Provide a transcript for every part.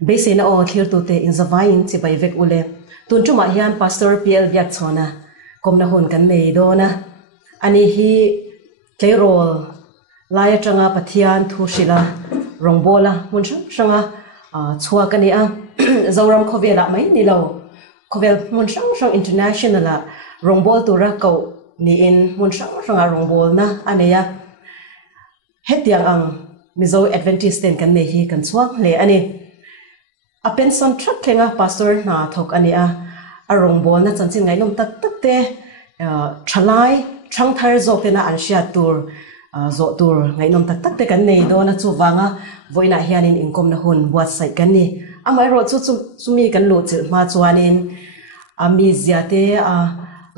Basina o clear to te in zavain chi bai vek ule tun chuma hian pastor PL biak chona komna hun kan nei do na ani hi tlerol laya changa pathian thu shila rongbola mun shanga chua kani a zoram khovela mai ni lo khovel mun shang international a rongbol tura ko ni in mun shanga rongbol na aneya hetiang ang mizo adventist ten kan nei hi kan chuak le ani a pension truck thenga pastor na thok ania arong bol na chanchin ngai nom tak tak te thalai thang thar zok te na an sha tur zo tur ngai nom tak tak te kan nei do na chu wanga voina hianin income na hun buat sai kan ni amai ro chu mi kan lu chil ma chuanin ami zia te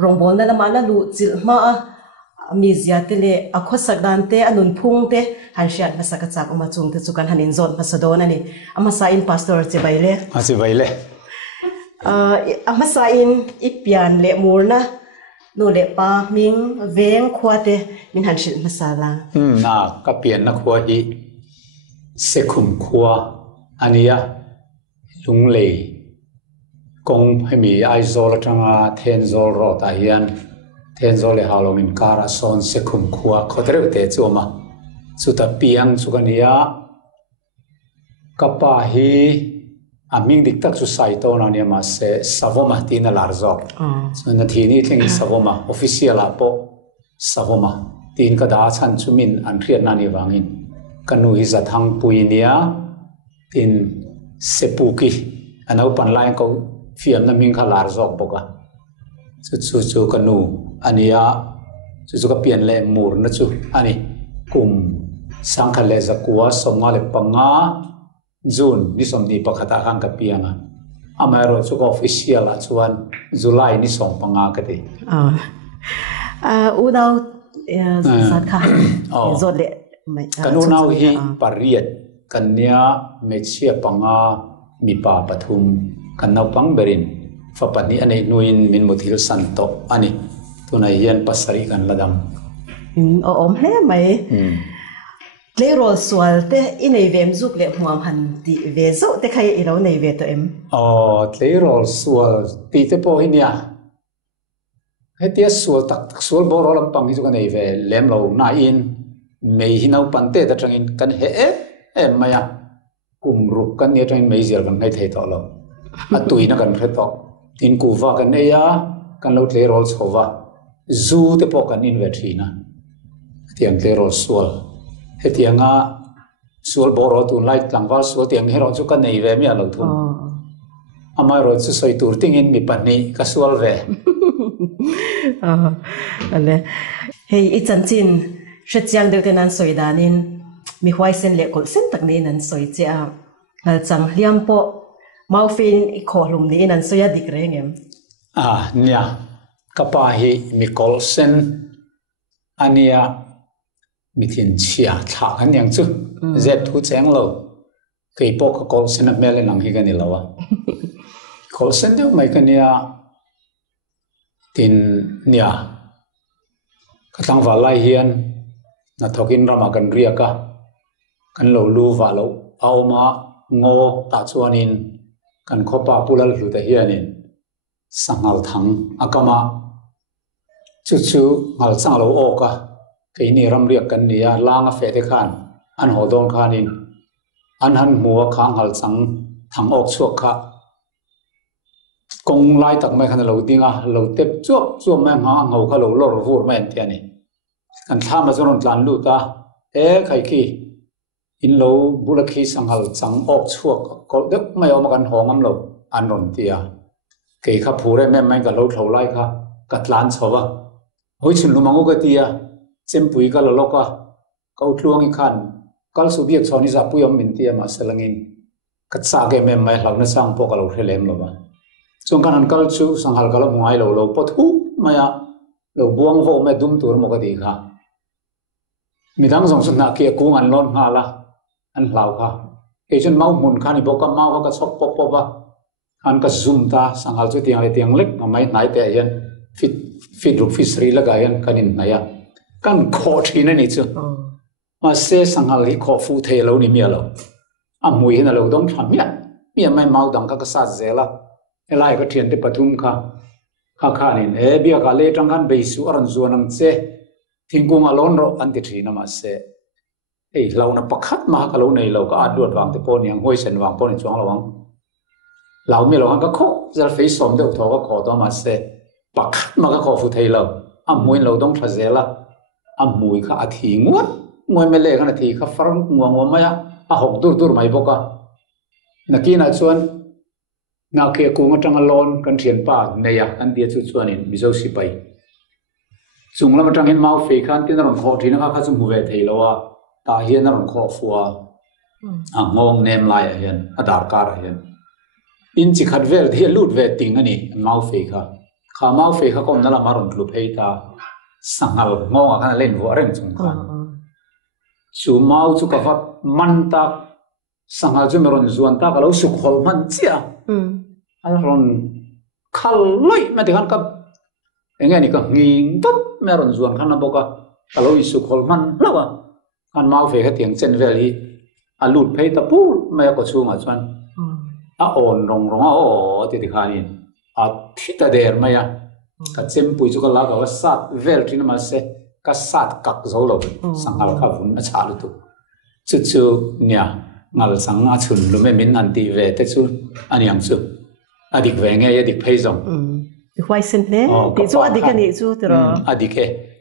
rong bol na ma na lu chil ma mi zia te le akhosak dan te anun phung te han shat masaka chak uma chung te chukan hanin zon masadona ni ama sa in pastor che baile ama sa in ipian le murna no le pa ming veng khwate min han shil masala na ka pian na khwa hi sekhum khwa ania lungle kong hemi ai zol atanga then zol ro ta hian then zol le halomin kara son sekhum khwa khotre te chuma chuta piang chukania kapa hi aming dik tak su sai to na ne ma se savoma tina larzo so na thini thing savoma official apo savoma tin ka da chan chumin an riat na ni wangin kanu hi za thang puinia tin sepuki anau pan lai ko fiam na ming kha larzo boka chu kanu ania chu ka pian le mur na chu ani kum sangkhale zakua somnga le panga June ni somni pakhata khang ka pianga amaro chu official a chuan July ni som panga ka ti udau sat kha zot le kanu nau hi pariat kanya mechia panga mipa pathum kanau pang berin fapani anei nuin min muthil santo ani tunai hian pasari kan ladam om hle mai Tlerol swal te inei vem zuk le huam han ti ve zo te khai ilo nei ve to em tlerol swal ti te po hinia hetia swal tak swal boro lam pang hi chu kan nei ve lem lo na in mei hinau pante ta tangin kan he em maya kum rup kan ne tangin mei zel kan ngai thei to lo atui na kan khe to tin ku wa kan eya kan lo tlerol chowa zu te po kan in ve thina tiang tlerol swal hetianga sual boro tu light langwal sual tiang hero chu kan nei ve mi alo thum amai ro chu soi tur tingin mi pani ka sual ve ale hei I chanchin shachang de tenan soi danin mi hwai sen le kol sen tak ni nan soi cha hal chang hliam po maufin I kholum ni nan soya dik rengem nya kapa hi mi kol sen ania mithin chia tha kan yang chu zet thu cheng lo kei po ka kol sen mel nang hi kan ilawa kol sen de mai kan ya tin nia ka tang wa lai hian na thokin rama kan ria ka kan lo lu wa lo auma ngo ta chuanin kan khopa pulal hlu ta hianin sangal thang akama chu ngal chang lo oka cái này ram riak kan nia langa fe te khan an hodon khanin an han muwa khang hal chang thang ok chuak kha kong lai tak mai khan lo dinga lo tep chuak mai nga ngau kha lo lor vur mai ti ani kan tha ma zoron tlan lu ta khai ki in lo bulakhi sanghal chang ok chuak kol dek mai om kan hongam lo an ron tia ke kha phure me mai ka lo thlai kha ka tlan chowa hoi chun lu mangu ka tia chempui ka loloka kau tluangi khan kal subiak choni za puyom min tia ma selangin katsa ge mem mai hlagna sang po ka lo thelem lo ba chung kan kal chu sanghal kala mungai lo pothu maya lo buang vo me dum tur mo ka di kha midang jong sun na ke kung an lon nga la an hlau kha ke chen mau mun khani bo ka mau ka chok pop ba an ka zoom ta sanghal chu tiang lek ma mai nai te yan fit rup fisri la ga yan kanin na ya kan kho thina ni chu ma se sangal hi kho fu the lo ni mi lo amui na lo dom tham ya มีไม่เมาดังก็สัตว์เจละไล่ก็เทียนที่ปทุมข้านี่เบียกาเลจังกันไปสู่อรันจวนนังเจทิ้งกุ้งอลอนรออันที่ทีนมาเสเรานับปักขัดมาก็เราในเราก็อาจดวดวางที่ปนยังห้อยเส้นวางปนในช่วงระวังเราไม่เราหันก็โคจะไฟสมเดือดทอก็ขอตัวมาเสปักขัดมาก็ขอฟุตให้เรามวยเราต้องทะเจละมวยข้าอาทิงวดมวยไม่เล่กันอาทิข้าฟรังงวงไม่หกดูไม่บอกกันนักกินอาชวนนักเกี่ยกุ้งจังลอนกันเทียนป่าเนี่ยอันเดียชุดชวนนี่มิโซสิไปจุงแล้วมันจังเห็นมาฟิกันที่นั่นขอที่นั่นข้าจุ่มหัวเทลว่าตาเฮียนั่นขอฟัวงงเนมลายเฮียนอดาร์การเฮียนอินจิขัดเวลที่ลูดเวติงอันนี้มาฟิกข้ามาฟิกก็นั่นละมารุนทลุเพย์ตาสังหารงงกันเล่นหัวเร่งจุงกันชูมาจุกฟัดมันตาสังหารจุมรุนจวนตาก็เราสุขหอมันเสียอันรุนขัลลอยมาถึงกันกับอย่างเงี้ยนี่ก็งิงตุ๊บมรุนจวนขันนับก็เราอิสุขหอมันแล้วก็ขันมาเฟกเตียงเซนเวลีอาลูดเพย์ตะปูไม่ก็ชูมาจวนอ่อนรงติดขานี่ที่ตาเดียร์ไม่ก็เจมปุยจุกลาก็ว่าสัตเวลที่นั่นมาเสก็สัตกักโซโลสังหารข้าฝุ่นชาลุตุจู่เนี่ยงาสังอาชุนลุเมมินอันตีเวทชุนอันยังชุนอดีตเวงเงยอดีตเพย์ซงไว้เส้นเล่ติจูอดีตกันนี่จูตรออดีต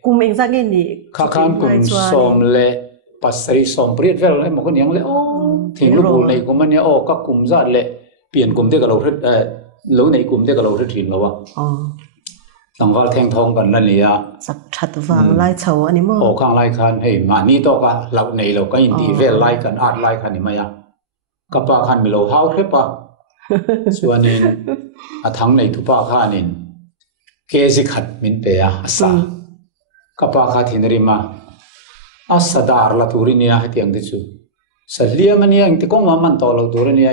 กุมเองสักนี่ข้าขันกุมสมเล่ปัสริสมเปรียดเวลเลยมันก็ยังเล่ทิ้งลูกบุญในกุมมันเนี่ยก็กุมจัดเล่เปลี่ยนกุมเด็กกับเรารู้ในกุมเด็กกับเราทิ้งแล้ววะหลังว่าแทงทองกันนั่นเลยสักชัดฟังไล่เฉาอันนี้มั้งข้างไล่คันให้มานี่ตัวก็เราในเราก็อินดีเวลไล่กันอาร์ไล่คันนี่มากับปาคันมีเราเฮาแค่ปะส่วนนี้ทั้งในทุปาคันนี่เคสิขัดมินเปียสากับปาคันที่นริมาสดาร์ละตูรินียให้เตียงดิจูสเลียมันยังที่ก้องมันต่อเราตูรินีย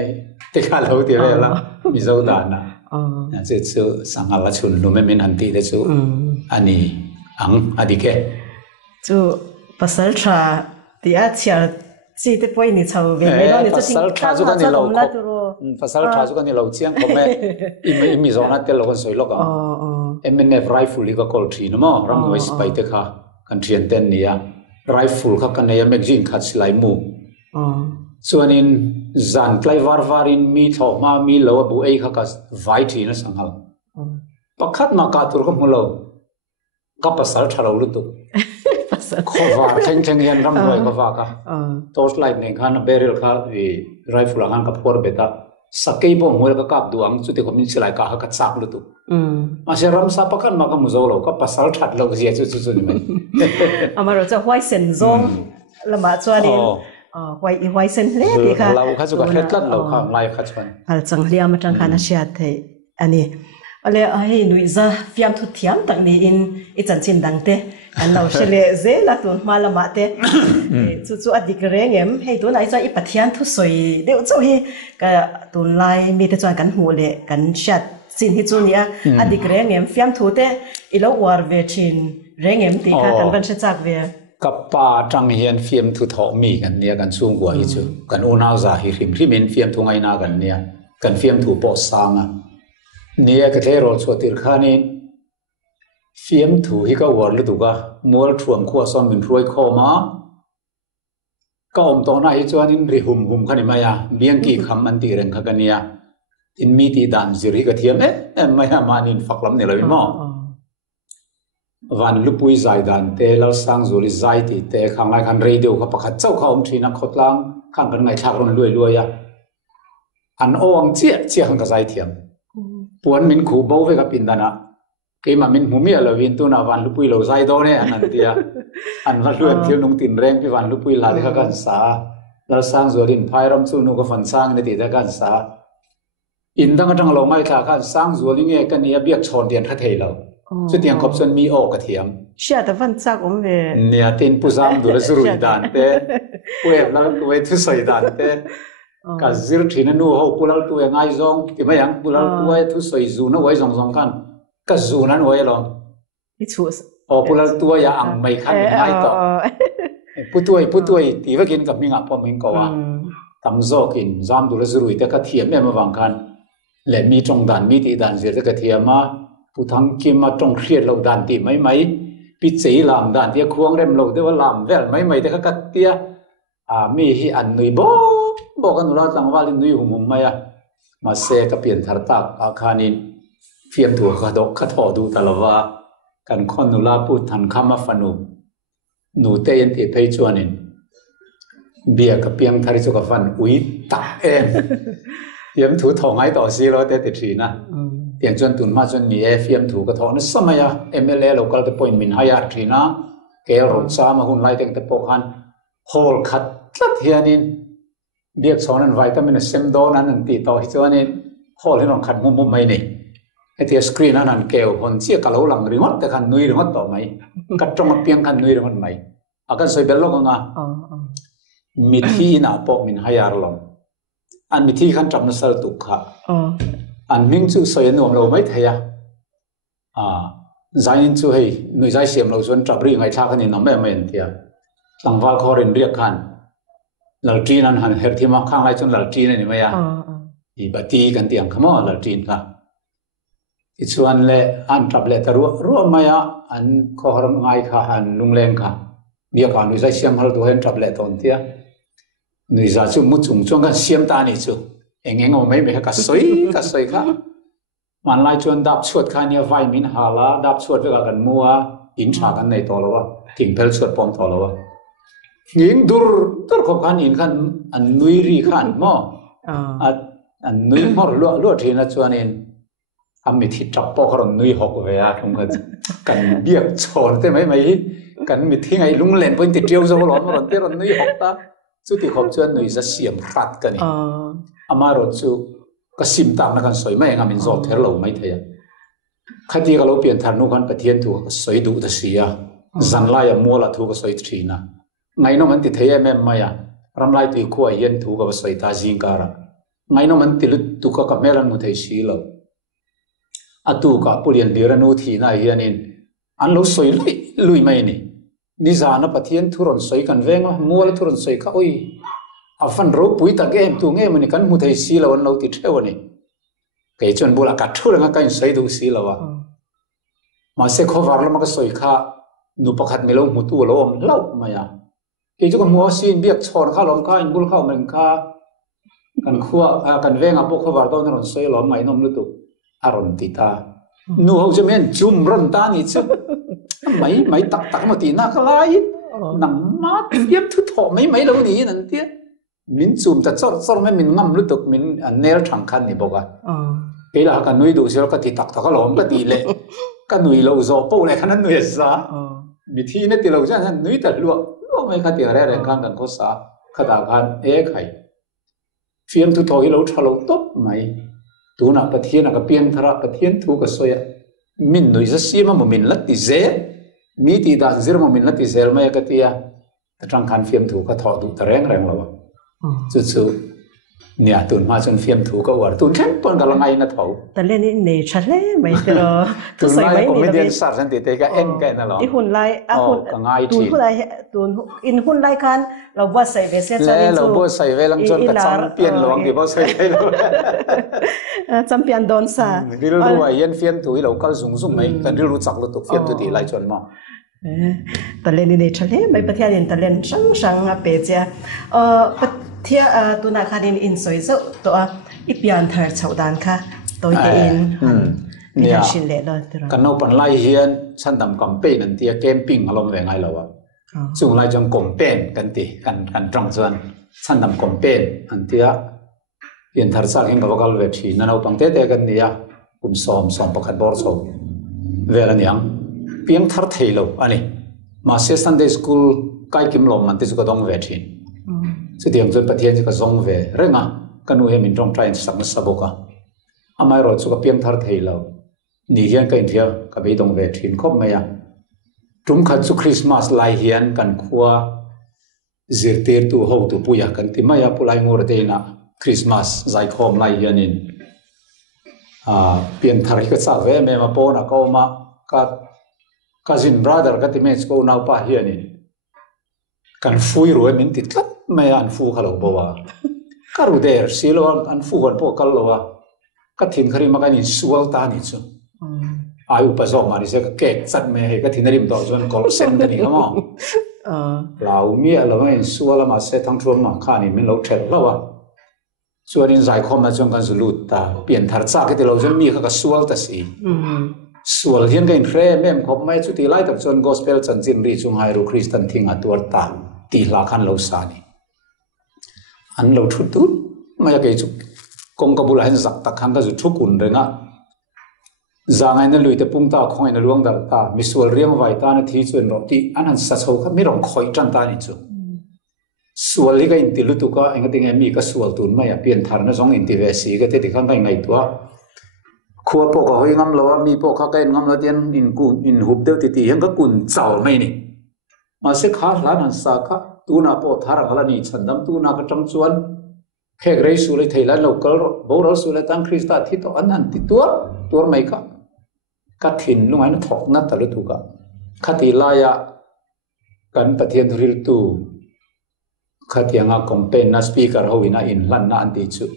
ที่ข้าเราที่เวลามิจาวดานะจู่สังหารชุนลุเมมินอันตีเดจู่อันนี้อดีตจู่ภาษาชาที่อาเชียจีที่พอยนี่ชาวเวเนโดนี่จะสิ่งข้าวจะลงละตัวภาษาชาจุกันนี่เราเชียงผมอิมิโซนัตเตลเราคนสวยลูกMNF rifle ก็กอลทีนมั้งรังไว้สไปเตค่ะกันเทียนเต้นนี่rifle ค่ะกันเนี่ยแมกซีนขัดสไลมูส่วนนี้จันทร์ไกลวารินมีทอมามีเลวบุเอค่ะก็ไวทีนะสังหารปักขัดมาการตุรกมุลก็ภาษาชาเราลุตุขวาเชงยันรำไว้ขวาค่ะทอสไลน์เนี่ยค่ะนะเบริลค่ะไรฟิลค่ะกับพวกเบต้าสักกี่ปมวยก็กับดวงสุดที่ผมนี่สไลน์ค่ะก็สักลุตุมาเชื่อรำสับปักขัดมาก็มุโซโลก็ภาษาชาเราเสียจุดๆนี่มั้ยมาเราจะไว้เส้นซงละมาชวนนี่ไว้เส้นเล็กดีค่ะเราข้าจุกันเล็ดเราข้างไลฟ์ข้าชวนจังเรียมจังการเชียร์เทอันนี้อะไรให้หนุ่ยจะฟิล์มทุกทีมตั้งนี้อิจันจินดังเตอันเราเฉลี่ยเจละตัวมาละมาเตจู่ๆอดีตเรื่องให้ตัวไหนจะอีปัทยันทุสวยเดี๋ยวจู่ให้ก็ตัวไล่มีแต่จวนกันหูเละกันเชียร์สิ่งที่จู่เนี่ยอดีตเรื่องฟิล์มทุกเตอีโลวาร์เวชินเรื่องตีค่ะกันเชื่อจักเวกับป่าจังเฮียนฟิล์มทุกทอมีกันเนี่ยกันสูงกว่าอีกจู่กันอุณาซาฮิริมที่เป็นฟิล์มทุกไงนากันเนี่ยกันฟิล์มทุกปอสางอ่ะเนี่ยก็เทโรชวติร์ขานี่ฟิล์มถูกที่ก็วอร์ลุตุกะมัวถ่วงขั้วซ้อนเป็นรวยข้อมาก็อมตอนนั้นอีจวนอินริหุมขันนี่มายาเบียงกี่คำอันตีเร่งขันเนี่ยอินมีตีดันจิริกะเทียมมายามานินฝักลำเนี่ยเลยมั้งวันลุปุยใจดันเตลสังจุลิใจตีเตข้างไลขันเรดิโอขับขัดเจ้าเขาอมทีนักขดลังข้างกันไงชักรุ่นรวยอันโอ่งเจี๊ยข้างกับใจเทียมปวนมินขู่บ่าวเวกับปินดานะเกี่ยมามินหูมีอะไรวินตัวน่ะวันลุปุยเราใจโตเนี่ยอันนั้นเดียอันวันรวยเที่ยวนุ่งตินแรงพี่วันลุปุยลาที่เขากันสาแล้วสร้างส่วนดินพายรำซูนุก็ฟันสร้างในที่ที่กันสาอินตั้งกันจังเราไม่ท่ากันสร้างส่วนนี้เงี้ยกันเนี่ยเบียกชนเดียนทัดเทเราสุดที่ยังขบส่วนมีโอกระเทียมเชื่อแต่ฟันซักผมเลยเนี่ยตินผู้สร้างดูแลสุรุยดานเต้เวฟแล้วเวทุสอยดานเต้ก็ซิร์ทีนั่นนู่นพูดแล้วตัวยังไงซองที่ไม่ยังพูดแล้วตัวทุสอยจูนั่นไว้ซองกันก็จูนั่นไว้ลองพูดแล้วตัวยังไม่ขันไม่ต่อพูดตัวตีว่ากินกับมิงอ่ะพอมิงก็ว่า tam zokin zam du la zurui te ka thiam em awang khan le mi tong dan mi ti dan zir te ka thiama pu thang kim ma tong khriat lo dan ti mai pi chei lam dan ti khuang rem lo de wa lam vel mai te ka kat tia mi hi an nui bo kan la tlang wal nui hum mai ma se ka pian thar tak a khanin fiam tu ka dok kha tho du talawa kan khon nu la pu than khama fanu nu te yen ti phei chuanin bia ka piang thari chu ka fan ui ta em fiam thu tho ngai to si lo te ti thi na tiang chuan tun ma chuan ni e fiam thu ka tho na samaya mla local te point min haya thi na ke ro cha ma hun lai te po khan hol khat tlat hianin biak chonan vitamin sem don an ti to hi chuanin hol hin on khat mum mai niไอ้screenนั้นเกี่ยวคนเชี่ยกะโหลหลังริงอดแต่กันนุยริงอดต่อไหมกัดตรงมาเพียงกันนุยริงอดไหมอาการสวยเบลล์ก็งามิที่น่ะปกมินหายาร์ลงอันมิที่ขันจับนัสลตุกะอันมิงจูสวยนุ่มเราไม่เทียใจนินจูให้นุยใจเสียมเราส่วนจับริงไงชาคันนี้น้องไม่เทียหลังวาลคอรินเรียกขันหลังจีนั้นหันเฮร์ที่มาข้างไรจนหลังจีนี่ไม่ยาอีบัตีกันเตียงขโมยหลังจีนค่ะที่ชวนเล่อันจับเล่แต่รัวมายาอันข้อหรมไงค่ะอันลุงเล่งค่ะเบียกันนุยใจเสียมฮัลตัวเห็นจับเล่ตอนเทียนุยใจจู่มุดจุงจงกันเสียมตานี่จู่เองเอาไม่กัดสวยค่ะมันไล่ชวนดับชวดค่ะเนี่ยไฟมินฮาลาดับชวดเวลากันมัวอินชากันในตัวเราวะทิ้งเพลชวดปอมตัวเราวะยิงดูขบขันอินขันอันนุยรีขันมั่วอันนุยมั่วลวดทีน่ะชวนเองอามิที่จับปอกเรานุยหกเวียทุกคนกันเบียกโฉนแต่ไม่กันมิที่ไงลุงเล่นเป็นติดเจียวจะร้อนมาร้อนเตี้ยเรานุยหกตาสุดที่ขบชวนนุยจะเสียมรัดกันนี่อามาเราจู่ก็สิมตามนักการสวยไม่งามินโซเทเราไม่เทียคดีก็เราเปลี่ยนทางนู้นกันไปเทียนถูกสวยดูแต่เสียจันไล่มัวละถูกก็สวยทีนะไงน้องมันติดเทียแม่ไม่อะรำไล่ตุยขั้วเย็นถูกก็สวยตาจิงการะไงน้องมันติดตุกกับแม่รันมุทัยชีเราอาตุกับปุเรียนเดียร์นูทีน่าเฮียนินอันเราสวยลุยไม่นี่นิจานะปะเทียนทุรนสวยกันเวงมัวละทุรนสวยก็โอ้ยอาฟันรูปุยตะเกมตัวเงี้ยมันกันมุทัยสีเราวันเราติดเท่านี้เกี่ยจนบุลกัดทุเรื่องกันสวยดูสีเราวะมาเสกขวารแล้วมันก็สวยข้าหนูประคัดไม่ลงหูตัวเราเล่ามาอย่างเกี่ยจุกันมัวสีเบียกชอนข้าลมข้าอินบุลข้ามันข้ากันขั้วกันเวงอาบุขวารต้นนั้นสวยหล่อไม่นมฤดูอารมณ์ติตาหนูเขาจะเป็นจุ่มรันตานี่จ้ะไม่ตักมาตีนักไล่นังมาเทียบทุกท่อไม่เราหนีนั่นเตี้ยมินจุ่มแต่ซอไม่มินงำรู้ตึกมินเนรทางคันนี่บอกว่าเวลากันนุยดูเสียก็ตีตักก็หลอมก็ตีเละกันนุยเราโซ่ปูเลยขนาดนุยซะมีที่นี่ตีเราจะนั่นนุยแต่ลวกไม่ขัดตีอะไรแรงข้างกันก็ซะขดากันใครเฟียมทุกท่อที่เราทะลุตบไหมตัวนักปะเทียนนักเปียนทระปะเทียนถูกก็สวยมินนุยจะซีมันมินลัดติเซมีตีดานซิรมันมินลัดติเซลไม่ก็ตีอะแต่ทางการเฟียมถูกก็ถอดดูแต่แรงแล้วจู่ๆเนี่ยตุนมาจนเฟียมถูกก็ว่าตุนแค่ปนกันละไงนะเถาแต่เล่นนี่เนชั่นเลยไม่เจอตุนไล่ผมไม่เรียนศาสตร์สันติเตก็เอ็นกันนั่นหรออีหุ่นไล่หุ่นตุนหุ่นไล่ตุนอินหุ่นไล่คันเราบัวใส่เวสเซ่แล้วเราบัวใส่เวลังจนกระจำเปลี่ยนหลวงที่บัวใส่เวลจำเปลี่ยนโดนซาดิรู้ว่าเย็นเฟียมถูกเราก็สุ่มไหมกันดิรู้จักเราตุกเฟียมถูกที่ไล่จนมั้งแต่เล่นนี่เนชั่นเลยไม่ประเทศเรียนแต่เล่นช่างเปเจ้าเที่ยตัวนักการอินสวยสุดตัวอีเปียนเธอชาวดันค่ะตัวอินเนี่ยชินเล่เลยกันเอาปันไล่เฮียนฉันทำคอมเปญนั่นที่เกมปิ้งอารมณ์แรงไงเราวะส่งไล่จงคอมเปญกันตีกันตรังส่วนฉันทำคอมเปญอันที่เปลี่ยนทาร์ซักเห็นกับกัลเวทีนั่นเอาปังเตะกันเนี่ยกุมซ้อมประคัดบอร์ซ้อมเวลาเนี่ยเพียงทาร์เทโลอันนี้มาเซสันเดย์สคูลใกล้กิมลมมันที่สุดก็ต้องเวทีสุดที่ยังจนประเทศจะก็ส่งเวเรื่องอ่ะกันนู่นเห็นมินตรงใจสักนิดสักบุกอ่ะอาไม่รอดสุขเพียงทาร์เทโลนี่เฮียนก็อินเดียก็ไปตรงเวทีครบไหมอ่ะจุ่มขัดสุคริสต์มาสไลเฮียนกันขัวจิตเตอร์ตัวหูตัวปุยกันที่ไม่อยากปุไลงูรเดน่ะคริสต์มาสใจคอมไลเฮียนินเปลี่ยนทาร์ก็สักเวเมื่อมาปนก็มาก็จินบราเดอร์ก็ที่เมสก็น่าป่าเฮียนินกันฟุยรวยมินติดลับไม่อันฟูขลุ่มบัว ก็รู้เดอร์สิโลอันฟูกันพวกกันโลวะก็ทิ้งคดีมากันอินสวลตานี่จ้ะอายุประสบมาดิเสกเกตสัตว์ไม่ให้ก็ทิ้งนาริมต่อจนกอลเซนกันนี่ก็มั้งเราเมียเราไม่อินสวลมาเสทั้งชั่วมาข้านี่มันเราเช็ดแล้ววะส่วนอินใจคอมมาจนกันสุดตาเปลี่ยนทัศน์ก็ที่เราจะมีก็สวลแต่สิสวลเห็นกันเฟรมแม่ผมไม่จุดที่ไล่ตักจนกอสเปลจันจินรีจงให้รู้คริสตันทิ้งตัวตาตีลาคันเราสานี่อันเราทุดทุดไม่อยากให้จุกกงกบุลเห็นสักตะขังก็จะทุกคนเลยนะจางไงนั่นลุยแต่ปุ่งตาคอยนั่นลวงดาตามิสวลเรียงไว้ตานาทีจนรถที่อันนั้นสัตว์เขาไม่ร้องคอยจันตานี่จูสวลที่ก็อินทิลุตุก็เองก็ติงมีก็สวลตุนไม่อยากเปลี่ยนทางนั่นสองอินทิเวสีก็ที่ข้างในตัวขวบพวกเขาให้งำเราว่ามีพวกเขาก็งำเราเดียนอินกุนอินหุบเดียวติยังก็กุนเจ้าไม่นี่มาเสกขาหลานสักตูน่าพอทารักหลานนี่ฉันดำตูน่าก็จำชวนแค่เรย์สุเลยไทยแล้วเราก็บอกเราสุเลยตั้งคริสต์ที่ตัวอันนั้นที่ตัวไม่ก็กัดหินลุงไอ้นั่นถกนั่นแต่ละตัวก็ขัดที่ลายกันปะเทียนทุริลตูขัดยังคอมเพนนัสปีกร์เขาวินาอินลันน่าอันที่สุด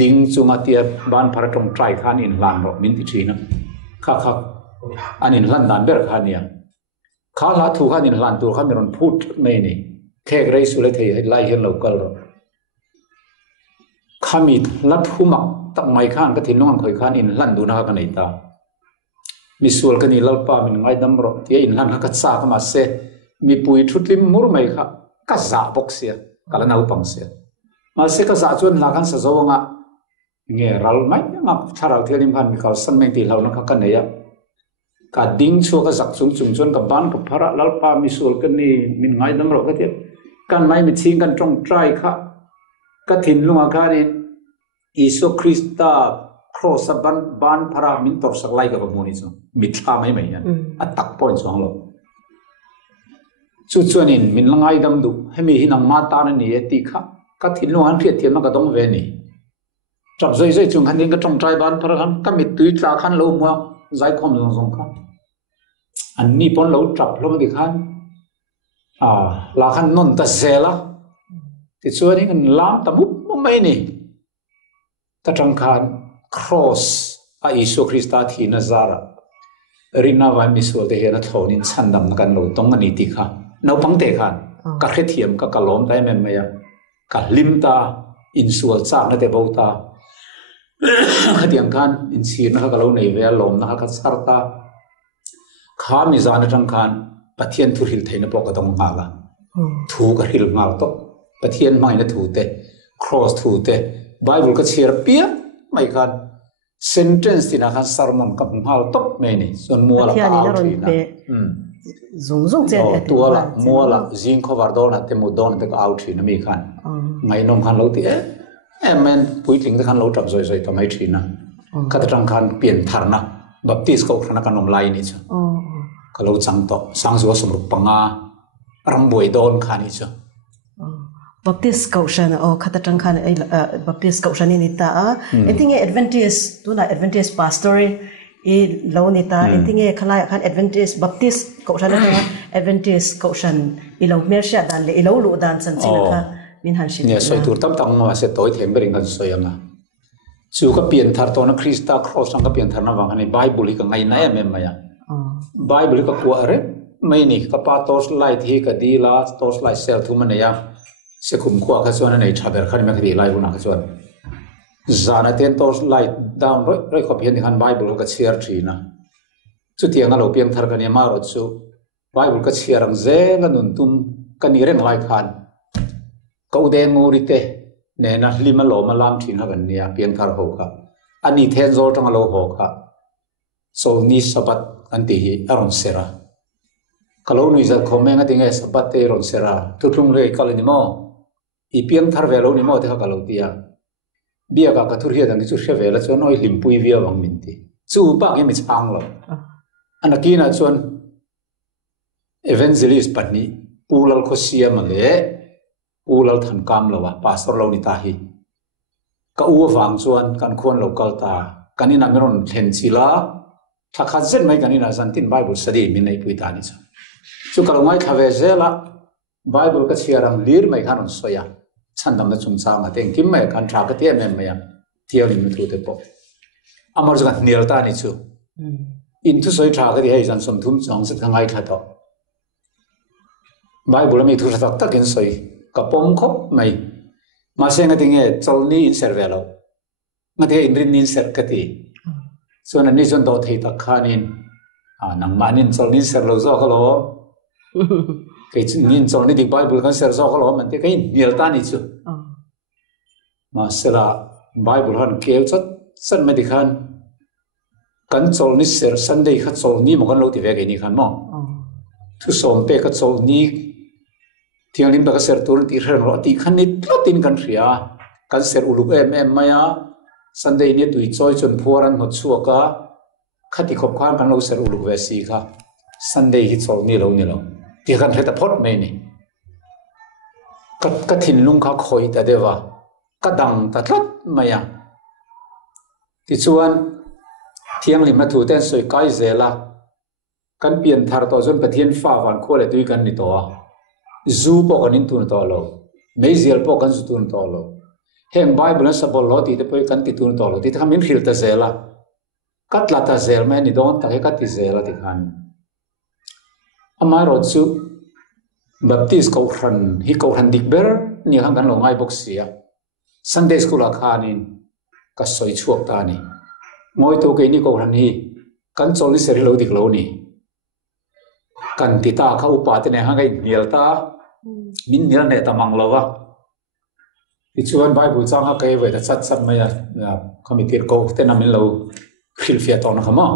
ดิ้งจุมาเทียบ้านพระตรงใจขันอินลันหรอกมินที่ชีนะข้าอันอินลันนั่นเบอร์ขันเนี่ยข้าละถูกขันอินลันตัวข้ามีรอนพูดไม่นี่แค่เรย์สุเลยไทยให้ไล่เห็นเราก็ข้ามีลัดหุมักตั้งไม่ข้านก็ทิ้งน้องคอยข้านอินลันดูนะกันไหนตามีส่วนกันนี่เราป้ามีไงดำรอที่อินลันฮักษาเข้ามาเสมีปุยทุลิมมุรไม่ค่ะก็จ่าบกเสียก็แล้วน่าอุปังเสียมาเสก็จ่าจวนหลักกันสะสวงอ่ะเงี้ยเราไม่งับชาเราที่ริมพันมีเขาสันไม่ตีเรานะกันเนี่ยก็ดิ้งชัวก็จักจุ่มจนกับบ้านกับพระเราป้ามีส่วนกันนี่มีไงดำรอก็เทียบกันไม่มีทิ้งกันตรงใจค่ะก็ทิ้งลุงอาคานี่อิสุคริสต์ครอสบ้านพระมินตอร์สักไล่กับมูนิสมิตรไม่ไม่ยันอัตตักปอนสองโลชุดชวนินมินลังไอดำดูให้มีหินังมาตานี่เอติค่ะก็ทิ้งลุงอันเพียรเทียนมันก็ต้องเวนี่จับใจจุงขันดิ้งก็ตรงใจบ้านพระกันก็มีตุยตาขันโลมัวใจคอมสองค่ะอันนี้ปนเราจับเราไม่ได้ขันลาขันนนตัดเซล่ะที่ชวนินกันล้ำตะมุไม่นี่แต่จังคันครอสอาอิสุคริสต์ที่นาซาระรินาวันมิสวลเทียนัทโหนินสันดำนักันโลตงกันนิติค่ะน้าปังเตขันกัดเทียมกับกะล้อมได้แม่นไหมอ่ะกัดลิมตาอินสวลซากนั่นแต่บ่าวตาขัดยังกันอินซีนะคะกะล้อในเวลล้อมนะคะกัดสารตาข้ามีจานจังคันปะเทียนทุริลเทนปกติต้องงาละถูกหิลงาลตบปะเทียนไม่นะถูเตครอสถูเตไบเบิลก็เชื่อเปียไม่กัน sentence ที่นักสารมันกับหัวตบไม่นี่ส่วนมัวละก็เอาทีนะzungเจตัวละมัวละจิงขวาร์ดอนแต่มุดอนแต่ก็เอาทีนะมีกันไม่นมขันเราที่มันพูดถึงแต่ขันเราจับซอยๆทำไมทีนะก็จะต้องขันเปลี่ยนฐานะบัพติสก็ขันกันนมไล่นี่จ้ะก็เราจังต่อสังสวสมรุปปังอารำบวยโดนขันนี่จ้ะBaptist Kaushan or Katachankan Baptist Kaushan in Ita. I think Adventist, do not Adventist pastor Launita, I think a Kalakan Adventist Baptist Kaushan Adventist Kaushan Ilo Mersha than the Ilo dance and Sinaka Minhanship. Yes, so to Tam was a toy tempering and soyanga. Sukapian Tartona Christa cross on Kapian Tarnava and a Bible and Maya. Bible Kapuare, Many Kapatos light Hika Dila, Tos like Sel to Manaya. Sekum kuah kasuan ini cabar kan mereka di live nak kasuan. Zana tentos light down roi kopian dengan Bible kat share China. Cuti yang kalau piang terkan yang marot su Bible kat share ang zengan untum kaniren like kan. Kau den ngurite nena lima lo malam China kan dia piang tar hoka. Ani tenzo tang lo hoka. So ni sabat anti aron sera. Kalau nuizat komen atinge sabat aron sera. Tutung rei kalau ni mo. Ipiang thar velo ni mo te kalau dia bia ka katur hiya dang chu vela chuan oi limpui via wang minti chu pa nge mi chang lo anakina chuan evangelist patni pulal khosia male pulal than kam lo wa pastor lo ni ta hi ka u wang chuan kan khon local ta kanina meron thlen chila thakha zen mai kanina santin bible study min nei pui ta ni chu kalongai khave zela Bible ka chiarang lir mai khanon soya ฉันทำนั่นชุมช้างอ่ะเต็งกิมไม่กันทรากเทียมไม่ยังเที่ยวนี่มันถูกเตปออามาจุกันเนียลตานี่ชูอินทุสอยทรากที่ให้จันสมทุมสองสิทธิ์ข้างไงขัดต่อไบเบิลมีทุสตักตักอินสอยกับปมคบไม่มาเสียงกันยังไงจอลนี่อินเซอร์เวลงั้นที่อินรินอินเซอร์กันที่ส่วนอันนี้ส่วนตัวที่ตักขานินนังมานินจอลนี่เซอร์เราจ้าก็รู้เคยนินจอลนี่ดิไบเบิลกันเซอร์จ้าก็รู้มันที่ใครเนียลตานี่ชูมาเสละไบเบิลฮันเกี่ยวชัดสันไม่ได้ขันกันจอลนี่เซอร์สันเดย์ขัดจอลนี่มันกันเราที่เวกนี่ขันมั้งทุกสมเปขัดจอลนี่ที่อันนี้เป็นการเสร์ตัวที่เรื่องรถที่ขันนิดรถตินกันเสียกันเสร์อุลุเอ็มมายาสันเดย์นี่ตัวจอยจนพัวรันหมดชัวก้าขัดที่ขบขวานกันเราเสร์อุลุเวสีค่ะสันเดย์ที่จอลนี่เราที่กันเห็นแต่พอดไม่นี่ก็ทิ้งลุงเขาคอยแต่เดี๋ยวก็ดังแต่รถมายาที่ชวนเที่ยงลิมาถูเต้นสวยก้อยเจล่ากันเปลี่ยนทาร์ตัวจนประเทศฟ้าวันโคเลยด้วยกันนี่ตัวจูปกันนินตุนตัวเราไม่เจียลปกันจุตุนตัวเราเฮงไบเบิลนั้นสบอลลอที่จะไปกันติตุนตัวเราที่ทำมินฮิลตาเจล่ากัดลาตาเจลไม่นิดอนแต่ให้กัดติเจล่าที่ขันอามารอดจูบัพติสเขาขันฮิเขาขันดิกเบอร์นี่ขันกันลงไงบอกเสียซันเดย์สกุลอาคานินก็สวยชั่วตานี่มวยตัวเกนี่เขาขันฮีกันโซลิเซริโลดิกโลนี่กันติตาเขาอุปาเตเนี่ยฮังไงเนียลตามินเนียลเนี่ยตามังลาวะที่ชวนไบเบิลจ้างฮักเกย์ไว้แต่ชัดๆไม่อะเขามีตีร์โก้เต้นน้ำมินเราฟิลเฟียตอนนั้นเขามา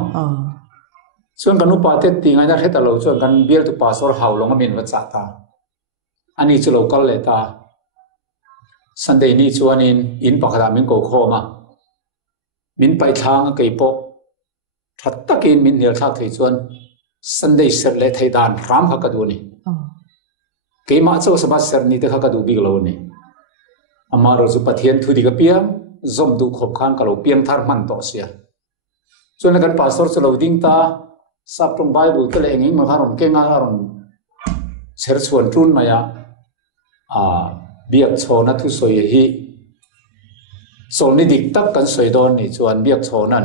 ส่วนกันอุปาเตตีไงนะเฮตเราส่วนกันเบียร์ตุปาสอร์ฮาวลงมินวัชตาอันนี้จะเรากัลเลตาสันเดย์นี้ชวนอินปากดามินโกโคมามินไปทางเกย์โปทัดตะกินมินเนียลทักที่ชวนสันเดย์เสร็จเลยไทยดานรามขักดูนี่เกี่ยมาเจ้าสบัดเสร็จนี่เด็กขักดูบิกโลนี่อามาเราจะปะเทียนทุดีกับเปียงจอมดูขบข้างกับเราเปียงทาร์มันต่อเสียส่วนในการพาสอร์จะเราดิ้งตาสับตรงไบเบิลก็เลยอย่างนี้มาฮารุนเก่งฮารุนเชิญชวนจุนมายาเบียกโชนัทุสวยฮีโซนนี้ดิกตักกันสวยโดนนี่ชวนเบียกโชนั่น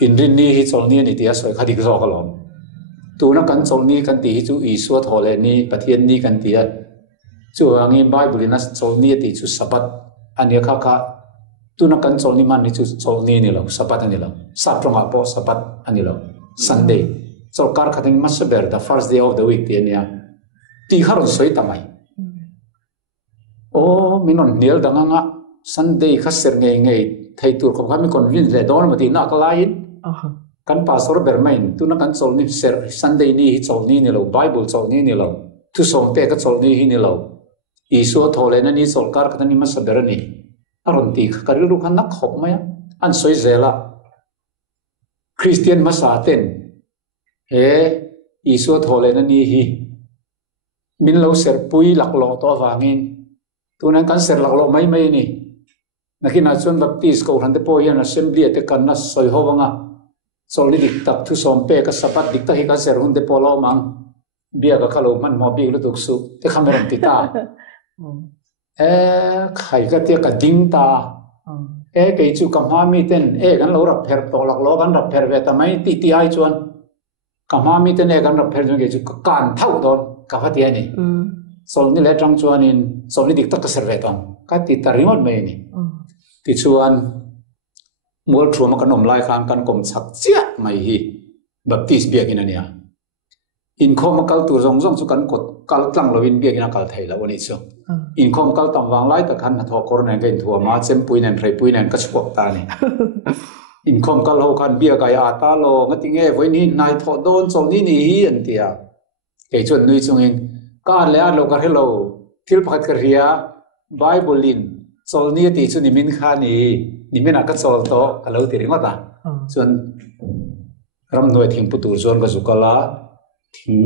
อินรินนี่ฮิโซนนี้นี่ที่สวยขัดดิกโซกันหรอตัวนักกันโซนนี้กันตีฮิจูอีสวดโหเลนี่ปะเทียนนี่กันตีจูอังอินไบเบิลนัสโซนนี้ที่จูสับัดอันนี้ข้าตัวนักกันโซนนี้มันนี่จูโซนนี้นี่เราสับัดอันนี้เราสับตรงอาโปสับัดอันนี้เรา Sunday โซลการ์ขัดยังมัสเบอร์ the first day of the week ที่เนี่ยตีฮารุนสวยทำไมโอ้มินนเนียลดังงั้งSunday ขัดเสร็จไงไทยตัวของเขาไม่คอนวินเลยโดนมาที่นักไลน์กันพาสอร์เบอร์ไม่ตัวนักกันโซลนี่เสร็จ Sunday นี่โซลนี่เรา Bible โซลนี่เราทุกสองเตะก็โซลนี่นี่เราอีสัวทอเลนั่นนี่โซลการ์ขัดนี่มัสเบอร์นี่อารมณ์ตีขัดรู้ขันนักขบไหมอันสวยเจล่าคริสเตียนมาสาเต้นเฮอีสัวทอเลนั่นนี่ฮีมินเราเสร็จปุยหลักหล่อตัววางินตัวนั้นกันเสร็จหลักหล่อไม่นี่นักกินอาชญ์บัพติสเขาหันเตปอยนัสเซมบลีเตกันนัสสอยหัวงะโซลิดิกตักทุสอมเปกัสสับดิกตาฮิกันเสร็จหุ่นเตปอลมังเบียกับเขาลูมันมอบีกลุตุกสุเตคำรำติตาใครก็เตียกับดิ้งตาเกยจูกัมฮามีเต้นกันเรารับเพร์ตัวหลักล้อกันรับเพร์เวทำไมตีไอชวนกัมฮามีเต้นกันรับเพร์จนเกยจูกันเท่าโดนกับพัทยานี่โซลนี่แหละจังชวนโซลิดิกตักก็เสร็จเวทกันติดตาริมอดไม่นี่ที่ชวนมัวทัวร์มาขนมลายคางกันกลมสักเจี๊ยไม่ฮีแบบตีสเบียกินอันเนี้ยอินคอมกัลตัวจงสุกันกดกัลตั้งเราวินเบียกินกัลไทยแล้ววันนี้ชัวอินคอมกัลตั้งวางไล่ตะขันทอคอร์เนกันทัวร์มาเซมปุยนันไทรปุยนันก็ชวกตานี่อินคอมกัลเราคันเบียกายอาตาโลงั้นที่เงี้ยวันนี้นายทอโดนโซนี่นี่อันเดียเกี่ยชวนนุ้ยชงเองก็แล้วเราก็ให้เราทิลพัดกระเรียไบเบิลินโซลนี่ตีชุนิมินขานี่นิมินอากัดโซลโตก็เราตีริงว่าตาส่วนรำนวยทิ้งปุตุส่วนก็สุกละทิ้ง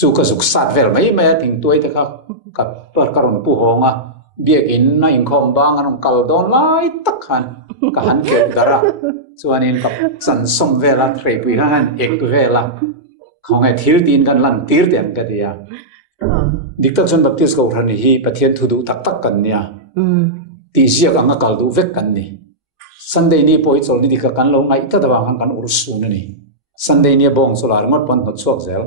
สุกสุกสัตว์เวลไม่ทิ้งตัวไอ้เด็กกับตัวการุณผู้หงอ่ะเบียกินน่าอินคอมบางอันกัลดอนไล่ตักขันก็หันเก็บดาราส่วนนี้กับสันสมเวลาเทรปุยหันเอกเวลาของไอ้ทิลตีนกันลันตีร์เตียนกันเดีย dikta chon baptist ko thani hi pathian thudu tak tak kan nia ti zia ka nga kal du vek kan ni Sunday ni poi chol ni dikha kan lo ngai ta da wang kan ursu na ni Sunday ni bong solar ngot pon hot chuak zel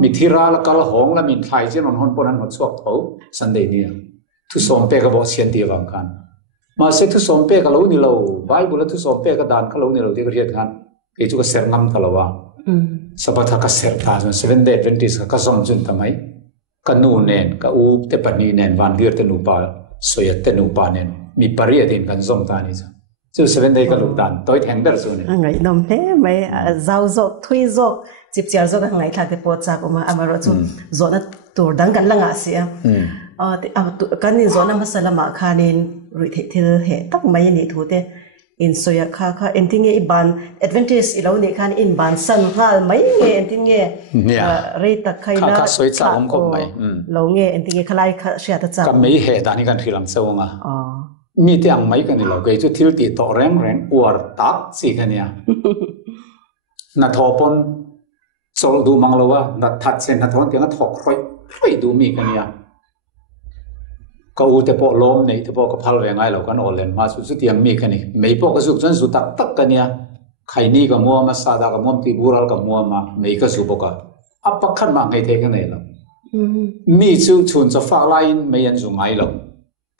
mi thira la kal hong la min thai chen on hon pon han hot chuak tho Sunday ni thu som pe ka bo sian ti wang kan ma se thu som pe ka lo ni lo Bible thu som pe ka dan ka lo ni lo ti ka riat kan ke chu ka ser ngam ka lo wa sabatha ka ser ta 7 day Adventist ka som jun tamai ka nu nen ka u te pani nen van dir te nu pa soya te nu pa nen mi paria din kan som ta ni chu 7 day ka lu dan toi theng ber chu ni ngai nom te mai zau zo thui zo chip chiar zo ka ngai thak te po cha ko ma amaro chu zo na tur dang kan langa sia kan ni zo na masala ma khanin rui the thil he tak mai ni thu te in soya kha enting e ban Adventist ilo ni khan in ban san hal mai nge enting e re tak khaina ka soi cha om ko mai lo nge enting e khalai kha sia ta cha ka mei he ta ni kan thilang chawanga mi tiang mai kan ni lo ke chu thil ti to reng war tak si kan ya na thopon chol du manglowa na that sen na thon tiang thok roi du mi kan ya ka u te po lom nei te po ka phal ve ngai lo kan olen ma su tiang mi kan ni mei po ka su chan su tak tak kan ya khai ni ka mo ma sa da ka mom ti bural ka mo ma mei ka su bo ka apa khan ma ngai the kan nei lo mi chu chun cha fa line mei an zu ngai lo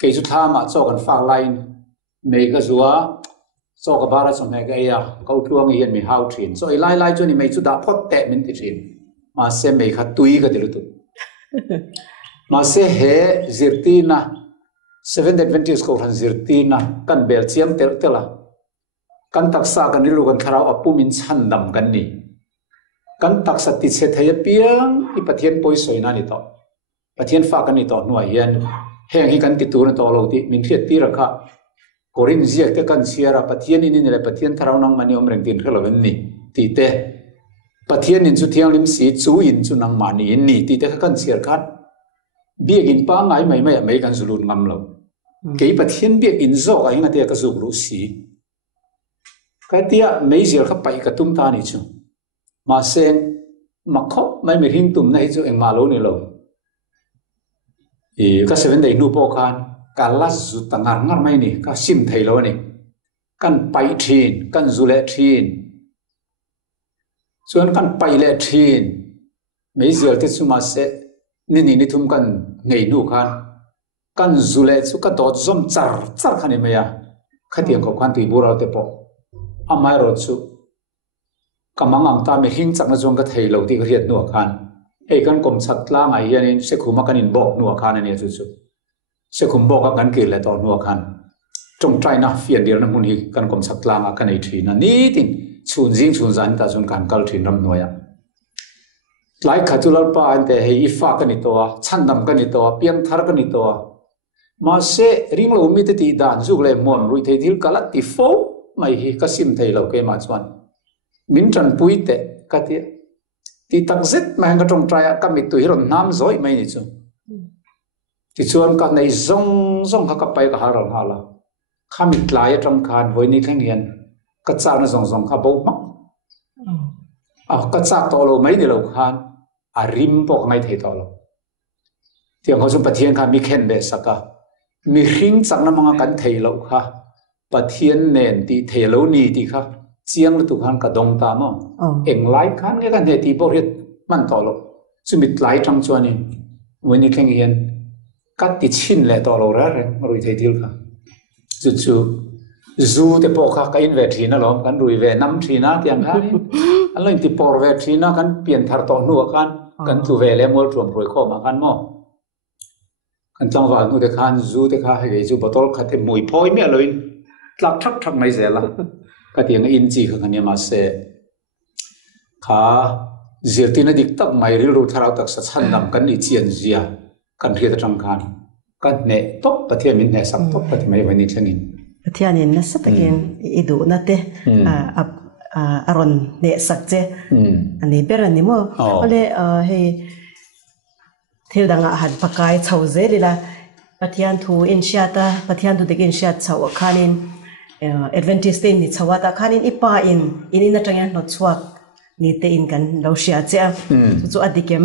ke chu tha ma cho kan fa line mei ka zuwa cho ka bara som he ka ya ka u thuang hian mi how thin so lai lai chu ni mei chu da phot te min ti thin ma se mei kha tui ka dilu tu ma se he zirtina 7 Adventist ko han zirtina kan bel chiam tel tela kan taksa kan rilu kan tharau apumin chandam kan ni kan taksa ti che thaya piang I pathian poi soina ni to pathian fa kan ni to nuai hian heng hi kan ti tur to lo ti min thiat ti rakha korin zia te kan siara pathian in ni le pathian tharau nang mani om reng tin khalowen ni ti te pathian in chu thiang lim si chu in chu nang mani in ni ti te kan siar khat biak in pa ngai mai kan zulun ngam lo ke pathian biak in zo ai nga te ka zuk lu si ka tia mei zer kha pai ka tum ta ni chu ma sen makho mai me hing tum nai chu eng ma lo ni lo ka 7 day nu po khan ka las zu tangar ngar mai ni ka sim thei lo ni kan pai thin kan zule thin chuan kan pai le thin mei zer te chu ma se ni thum kan ngei nu khan kan zule chu ka dot zom char khani meya khatiang ko khan ti bural te po amai ro chu kamangam ta me hing chakna jong ka thei lo ti riat nu khan e kan kom chat la ngai hian se khuma kan in bok nu khan ani chu se khum bok kan ki le to nu khan trong china fian dir na mun hi kan kom chat la nga kan ei thi na ni tin chun jing chun zan ta chun kan kal thin ram noya lai khachulal pa ante he ifa kan ni to chandam kan ni to piang thar kan ni to ma se ring lo mi te ti dan zuk le mon rui thei dil kala ti fo mai hi ka sim thei lo ke ma chuan min tran pui te ka ti tak zet ma nga trong trai ka mi tu hiron nam zoi mai ni chu ti chuan ka nei zong ka pai ka haral hala khami tlai trong khan voi ni khang hian ka cha na zong kha bo ma ka cha to lo mai ni lo khan a rim pok ngai thei to lo tiang ho chu pathian kha mi khen be saka mi hring chang na manga kan thei lo kha pathian nen ti thei lo ni ti kha chiang lu tu khan ka dong ta mo eng lai khan nge kan he ti bo ret man to lo chu mit lai thang chuan in voi ni kheng hian ka ti chin le to lo ra re rui thei dil kha chu zu te po kha ka in ve thina lo kan rui ve nam thina tiang kha an lo ti por ve thina kan pian thar to nu khan kan tu ve le mol trom roi kho ma kan mo kan chang wa nu te khan zu te kha he chu botol kha te mui phoi me loin tlak thak mai zela ka tiang in chi kha kan ma se kha zirtina dik tak mai ril ru tharau tak sa chan nam kan ni chian zia kan ria ta tang khan kan ne top pathian min ne sak top pathi mai wani thangin pathian in na sa takin idu na te aron ne sak che ani beran ni mo ole he thil danga han pakai chho ze lila pathian thu in shiata pathian thu dekin shiat chho khanin Adventist ni chawata khanin ipa in na tangyan no chuak นี่เตอินกันเราเสียเจ้าจู่อดีเกม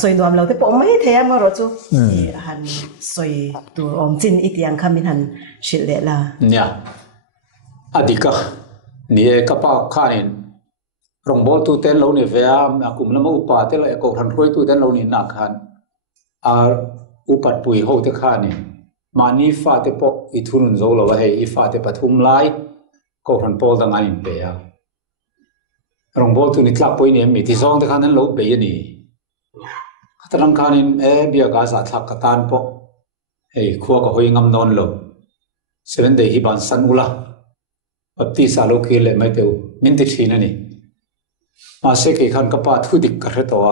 สวยนวมเราแต่ผมไม่เทียมมาเราจู่หันสวยตัวอมจินอีกอย่างคำมินหันชิลเลล่ะเนี่ยอดีก็นี่ก็ป้าข้านี่รองบอลตัวเต้นเราเนี่ยเวียกุมละมาอุปาเต้นเราก็ทันรวยตัวเต้นเรานี่นักขันอุปัตปุยเขาเตข้านี่มานี่ฟ้าเตปอีทุนโจเราว่าให้อีฟ้าเตปทุมไล่ก็ทันโพลต่างอันเปียรองบอลตัวนี้กลับไปเนี่ยมีที่ซองเตข้านั้นเราเปียนี่ตรังข้านี่เบียกาสัตว์กตันปอให้ขัวก็หอยงำนอนเราเซเว่นเดย์ฮิบันสันอุลาปัตติสาโลกิเลไม่เท่ามินติชีนั่นนี่มาเสกขันกับป้าทุดิกกระตัว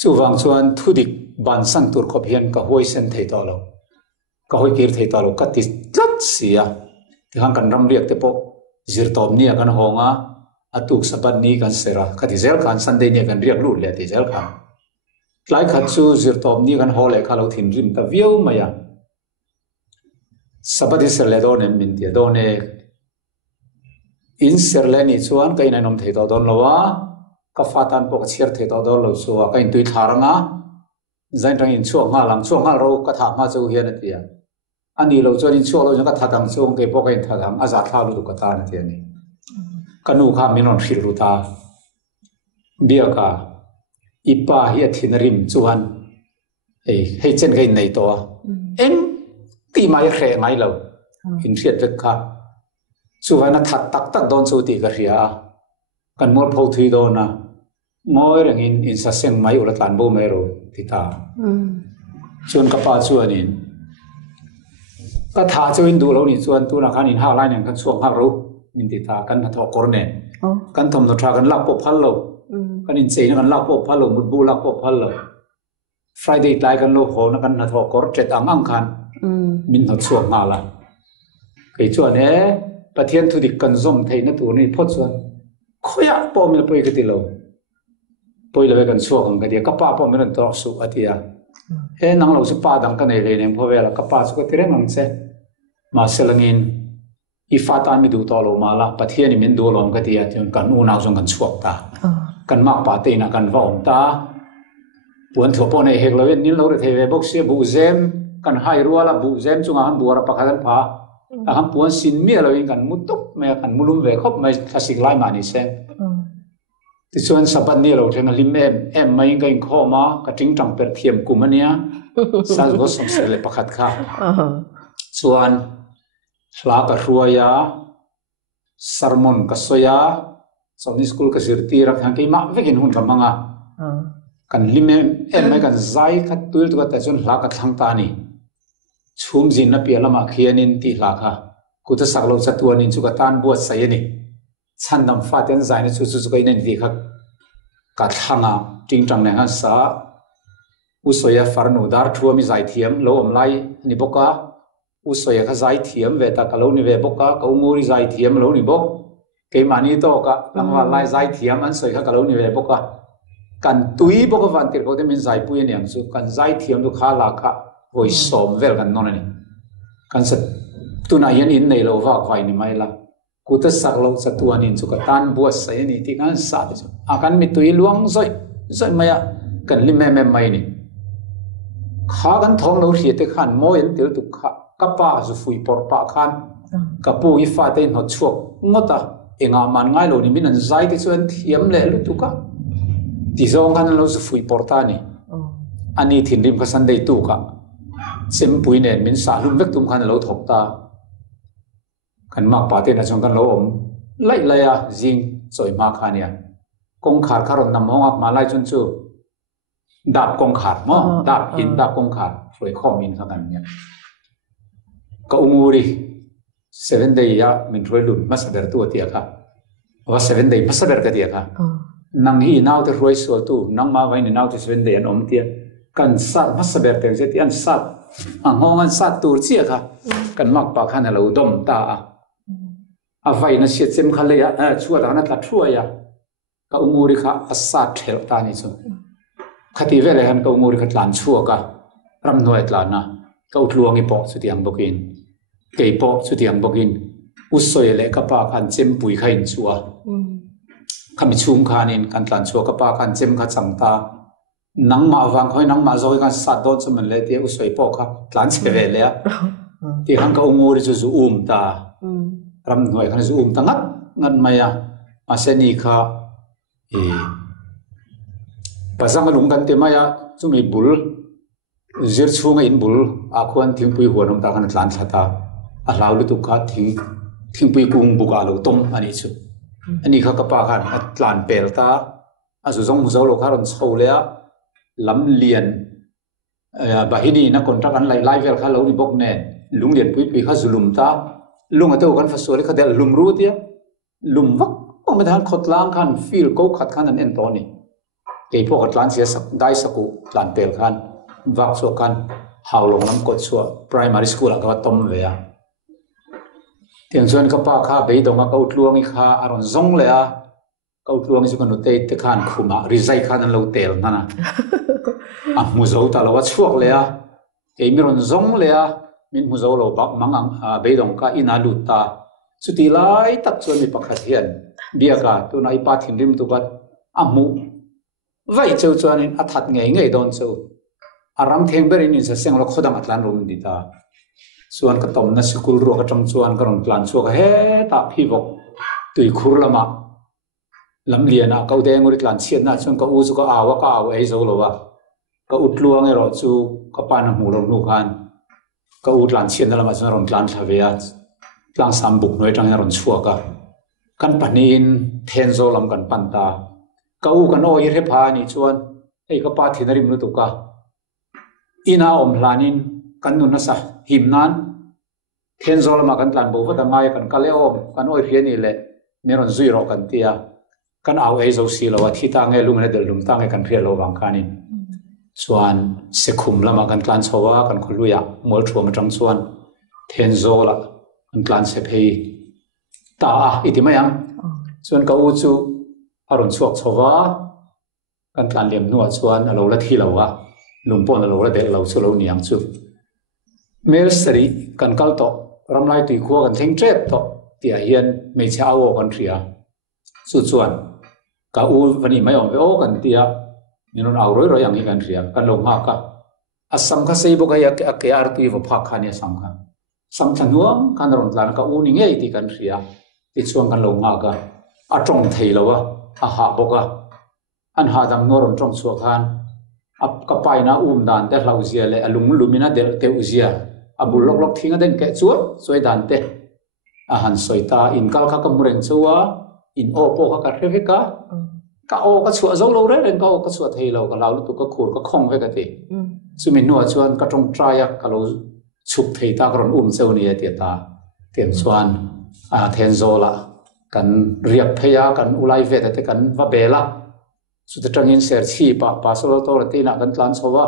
จู่วังชวนทุดิกบันสันตุรกเพียนกับหอยเซนเทตอโลกับหอยกิร์เทตอโลกัดติดจัดเสียที่ขันกันรำเรียกเตปจิรตอมเนี่ยกันหงาอตุกสบันนี้กันเสระกัดที่เซลกันสันเดย์เนี่ยกันเรียกลูดเลยที่เซลกันหลายขัดจู่จิรตอมนี่กันหอเลยข้าเราถิ่นริมตะเวียวมายังสบัดที่เสร็จแล้วโดนมินเดียโดนอินเสร็จแล้วนี่ชวนก็อินนมเทตอโดนแล้ววะก็ฟาตันปกเชียร์เทตอโดนแล้วชัวก็อินตุยทารังอ่ะใจตรงอินช่วงงาหลังช่วงงาเราก็ถามมาจู่เฮียนั่นเดียอันนี้เราชวนอินช่วงเราจะก็ทัดทางช่วงเก็บปกอินทัดทางอาจารย์ข้าวรู้ก็ตานั่นเดียนี่กันนูข้ามินนฟิรุตาเบียกาอีป้าเฮียทินริมชวนให้เจนกันในตัวเอ็นตีไม่แข็งไงเราหินเสียดเวกค่ะสุวรรณทัดตักโดนสูติกระเรียกันมอลพูดโดนนะมอยเรื่องอินสัเซงไม่อุลตันโบเมโรติตาชวนกับป้าชวนอินก็ท้าชวนดูเรานี่ชวนตัวนักขันอินห้าไลน์เนี่ยกันช่วงห้ารู้มินติตากันทอกรเนกันทำตัวทรากันลักปบพัลโลกันอินเซนกันลักปบพัลโลมุดบูลักปบพัลโลFriday ไลน์กันโลโหนักกันทอกรเจ็ดอังคันมินหัดช่วงมาละไอ้ชวนประเทศทุดิกันซมไทยนั่นตัวนี้พอดส่วนขยะปอมิลไปกันที่เราไปเลยกันช่วงกันเดียกับป้าปอมิลตัวสุขที่นังเราสุป้าดังกันเองเนี่ยพอเวลากับป้าสุขที่เรื่องนั้นเสมาเสลังอินอีฟ้าตามีดูตัวเรามาละประเทศนี้มันดูลมกันเดียจนกันอูน่าจงกันช่วงตากันมากป้าตีนักกันว่าอมตาปวนถั่วปนในเหตุเราเห็นนี่เราเทเวบอกเสียบุเซมกันให้รัวละบุเซมจงอาหารบัวรับประกันพาอาหารปวนสินเมียเราเองกันมุตุกไม่กันมุลุมเวคบไม่ทัศิกไล่มานี่เซมที่ส่วนสัปดาห์นี้เราเรื่องลิมไม่กันข้อมากระจิ้งจังเปิดเทียมกุมันเนี่ยสาวก็สมเสร็จเลยประคัดข้าส่วนลากระรัวยาสารมนกษยาสมนิสกุลกษิรตีรักทางกี่มาเวกินหุ่นกำมังกันลิมไม่กันใจขัดตัวตัวแต่จนลากระทางตานี่ชุมจินนับเปียละมาเขียนินตีลาค่ะกุศลเราจัตัวนินจุกตานบวชใส่นี่ฉันนำฟาเตนใจในสุดๆก็อินดีค่ะกัดทางจริงจังเนี่ยฮะสาอุสอยฟาร์นูดาร์ทัวมีใจเทียมโลอมไลนี่บอกว่าอุสอยก็ใจเทียมเวตากะโลนี่เวบอกว่าเขามูริใจเทียมโลนี่บอกเกมานี่โตกะลังว่าไลใจเทียมอันสอยก็กะโลนี่เวบอกว่ากันตุยบอกว่าวันที่เขาจะมีใจปุยเนี่ยสุกันใจเทียมตุขาลาค่ะโอยสมเวลกันนอนนี่กันสัตตุนายันอินในโลว่าควายนี่ไม่ละกุศลเราสัตตัวนินสุกตานบวชใส่นี่ที่กันสัตว์อาการมีตุยลวงซอยไม่อะกันลิมไม่นี่ข้ากันท้องเราเสียแต่ขันโมยันเตียวตุกะกับป้าจะฟุยปอดปากขันกับปูอีฟ้าเต้นหัดช่วงงดเองมันง่ายเรานี่มินันใจที่ส่วนเทียมเลยลุตุกะที่สองกันเราจะฟุยปอดตานี่อันนี้ถิ่นริมขันได้ตุกะเซมปุยเนี่ยมินสาลุมเวกตุมขันเราถกตากันมากป่าเต้นจงกันเราไล่เลยจิงสวยมากขันเนี่ยกงขาดคารนนำห้องมาไล่จนจู่ดาบกงขาดมั้งดาบหินดาบกงขาดสวยข้อมินขันเนี่ยก็อุมูรี7 day มินรวยลุนมาสเดอร์ตัวเตียค่ะว่า7 day มาสเดอร์กันเตียค่ะนังฮีน่าวจะรวยสวตู้นังมาไว้ในน่าวจะ7 day อันอมเตียกันสัตว์มาสเดอร์เตียจะที่อันสัตว์ห้องอันสัตว์ตัวเสียค่ะกันมากป่าขันเราดมตาไว้น่ะเสียเซมขันเลยชั่วตาหน้าตัดชั่วยาก็อุมูรีค่ะอัศจรรย์ตานี่สุคดีเวลาหันก็อุมูรีขัดหลานชั่วกะรำนวยหลานนะก็อุดลวงอีปอสุดที่อังบกินเกี่ยปอสุดที่อังบกินอุสอยเล็กกับปากขันเซมปุยขันชัว คำชุ่มขานินกันตันชัวกับปากันเจมขัดสังตานังมาวังคอยนังมาจอยกันสัตว์โดนสมันเลยที่อุสวยปอกครับหลานเสวเลยที่ขันก็งูริจูซูตารำหน่วยขันซูตั้งงันมายาอาเซนีค่ะภาษาอังกฤษกันเต็มมายาจุมีบุลเจอช่วงอินบุลอาควรทิ้งปุยหัวนมตากันหลานสัตว์อาลาวลุตุกัดทิ้งปุยกุ้งบุกอาลูต้มอันนี้สุดอันนี้เขาก็ปากันหลานเปลตาอาสุจงมุสโลคารอนโซเลียลำเลียนบาฮินีนักคนรักกันไล่เวลข้าเราดิบกเน่ลุงเลียนปุยข้าสุลุมตาลุงอาเตอกันฟัสโซลิข้าเดลลุมรูดเดียลุมวักก็ไม่ทันขดล้างขันฟิลก็ขัดขันนั่นเองตัวนี้ไอ้พวกขัดล้างเสียสักได้สักุหลานเปลขันวักโซกันหาวลงน้ำกดชัว primary school ก็ว่าต้มเวียเทียนส่วนก็ป้าข้าไปตรงกับเขาทวงอีกข้าอารมณ์ซงเลยเขาทวงสุกันอุเตตขันคุมาริไซขันนั่นเราเตลนั่นนะมุสาวตาเราว่าช่วงเลยไอ้มีรอนซงเลยมินมุสาวเราบักมังไปตรงกับอินาลุตาสุดที่ไล่ตัดส่วนมีปักขัดเฮียนเบียกาตัวนายปาถินริมตุกัดมุไว้เจ้าส่วนนี้อัฐัดไงโดนเจ้าอารามเทงเบรินินเสียงเราขดังอัตลันรุมดิตาส่วนกระตอมนัสกุลรัวกระจงส่วนกระรอนพลันชัวกเฮตาพิวกตุยคุรละมาลำเลียนะเขาเดงอุริกลันเชียนนะส่วนก็อูสุก็อาวก็เอาไอ้โซโลวะก็อุดลวงไอ้รอจูก็ปานะหูลงนูกันก็อุดลันเชียนนั่นละมาส่วนรอนพลันทวีตหลังสามบุกหน่วยจังรอนชัวกันปันนินเทนโซลำกันปันตาก็อูกันโอ้ยเรพานี่ชวนไอ้ก็ปาทินริมนุตุกะอินาอมลานินกันนุนนะสะหิมนั้นเทนโซลมากันตันบุฟต์งายกันกะเลอมกันโอ้ยเพียนี่แหละเนรอนซุยรอกันเตียกันเอาไอ้โซซีลว่าที่ตั้งไอ้ลุงเนี่ยเดินลุงตั้งไอ้กันเพียโลบังคานินส่วนเสคุมละมากันตันชัวกันคุลุยะมอลชัวมาจังส่วนเทนโซละกันตันเสเพยตาอิติมายังส่วนก็อูจูอารมณ์ชัวชัวกันตันเลี้ยงนัวส่วนเราละที่เราวะลุงปอนเราละเด็กเราสู้เราเนี่ยงจูเมลสรีกันกัลโตรำลายตุยขัวกันเทงเจ็บโตเตียเฮียนไม่เช้าโอกันเทียสุดส่วนก็อูวันนี้ไม่ออกไปโอกันเตียนี่นนเอาร้อยอย่างนี้กันเทียกันลงมากก็อาสังคสีบุกยาเกยอาร์ตุยว่าพักขันยาสังขสังขนัวกันรำลานก็อูนี่ไงที่กันเทียติดช่วงกันลงมากก็อาจงเทลวะอาหาบุกอันหาดังโนรจงชัวขันอับกับไปนะดันแต่เราเสียเลยลุงลุมินะเดลเตอุเสียอับุลล็อกทิ้งกันแค่ชัวสวยดันเตอาหารสวยตาอินกัลข้ากำเริงชัวอินโอโปข้ากัดเรฟก็โอก็ชัวเราเรื่องก็โอก็ชัวเทเราก็เราตุกก็ขูดก็คงเวกติสุมินนัวชวนก็จงใจก็เราชุบเทตากรอนเซลนี่เตียตาเตียนชวนเทนโซละกันเรียบพยากันอุไลเวทแต่กันว่าเบล่าสุดท้ายเสียชีปะปัสสาวะตัวที่นักกันทลานสวะ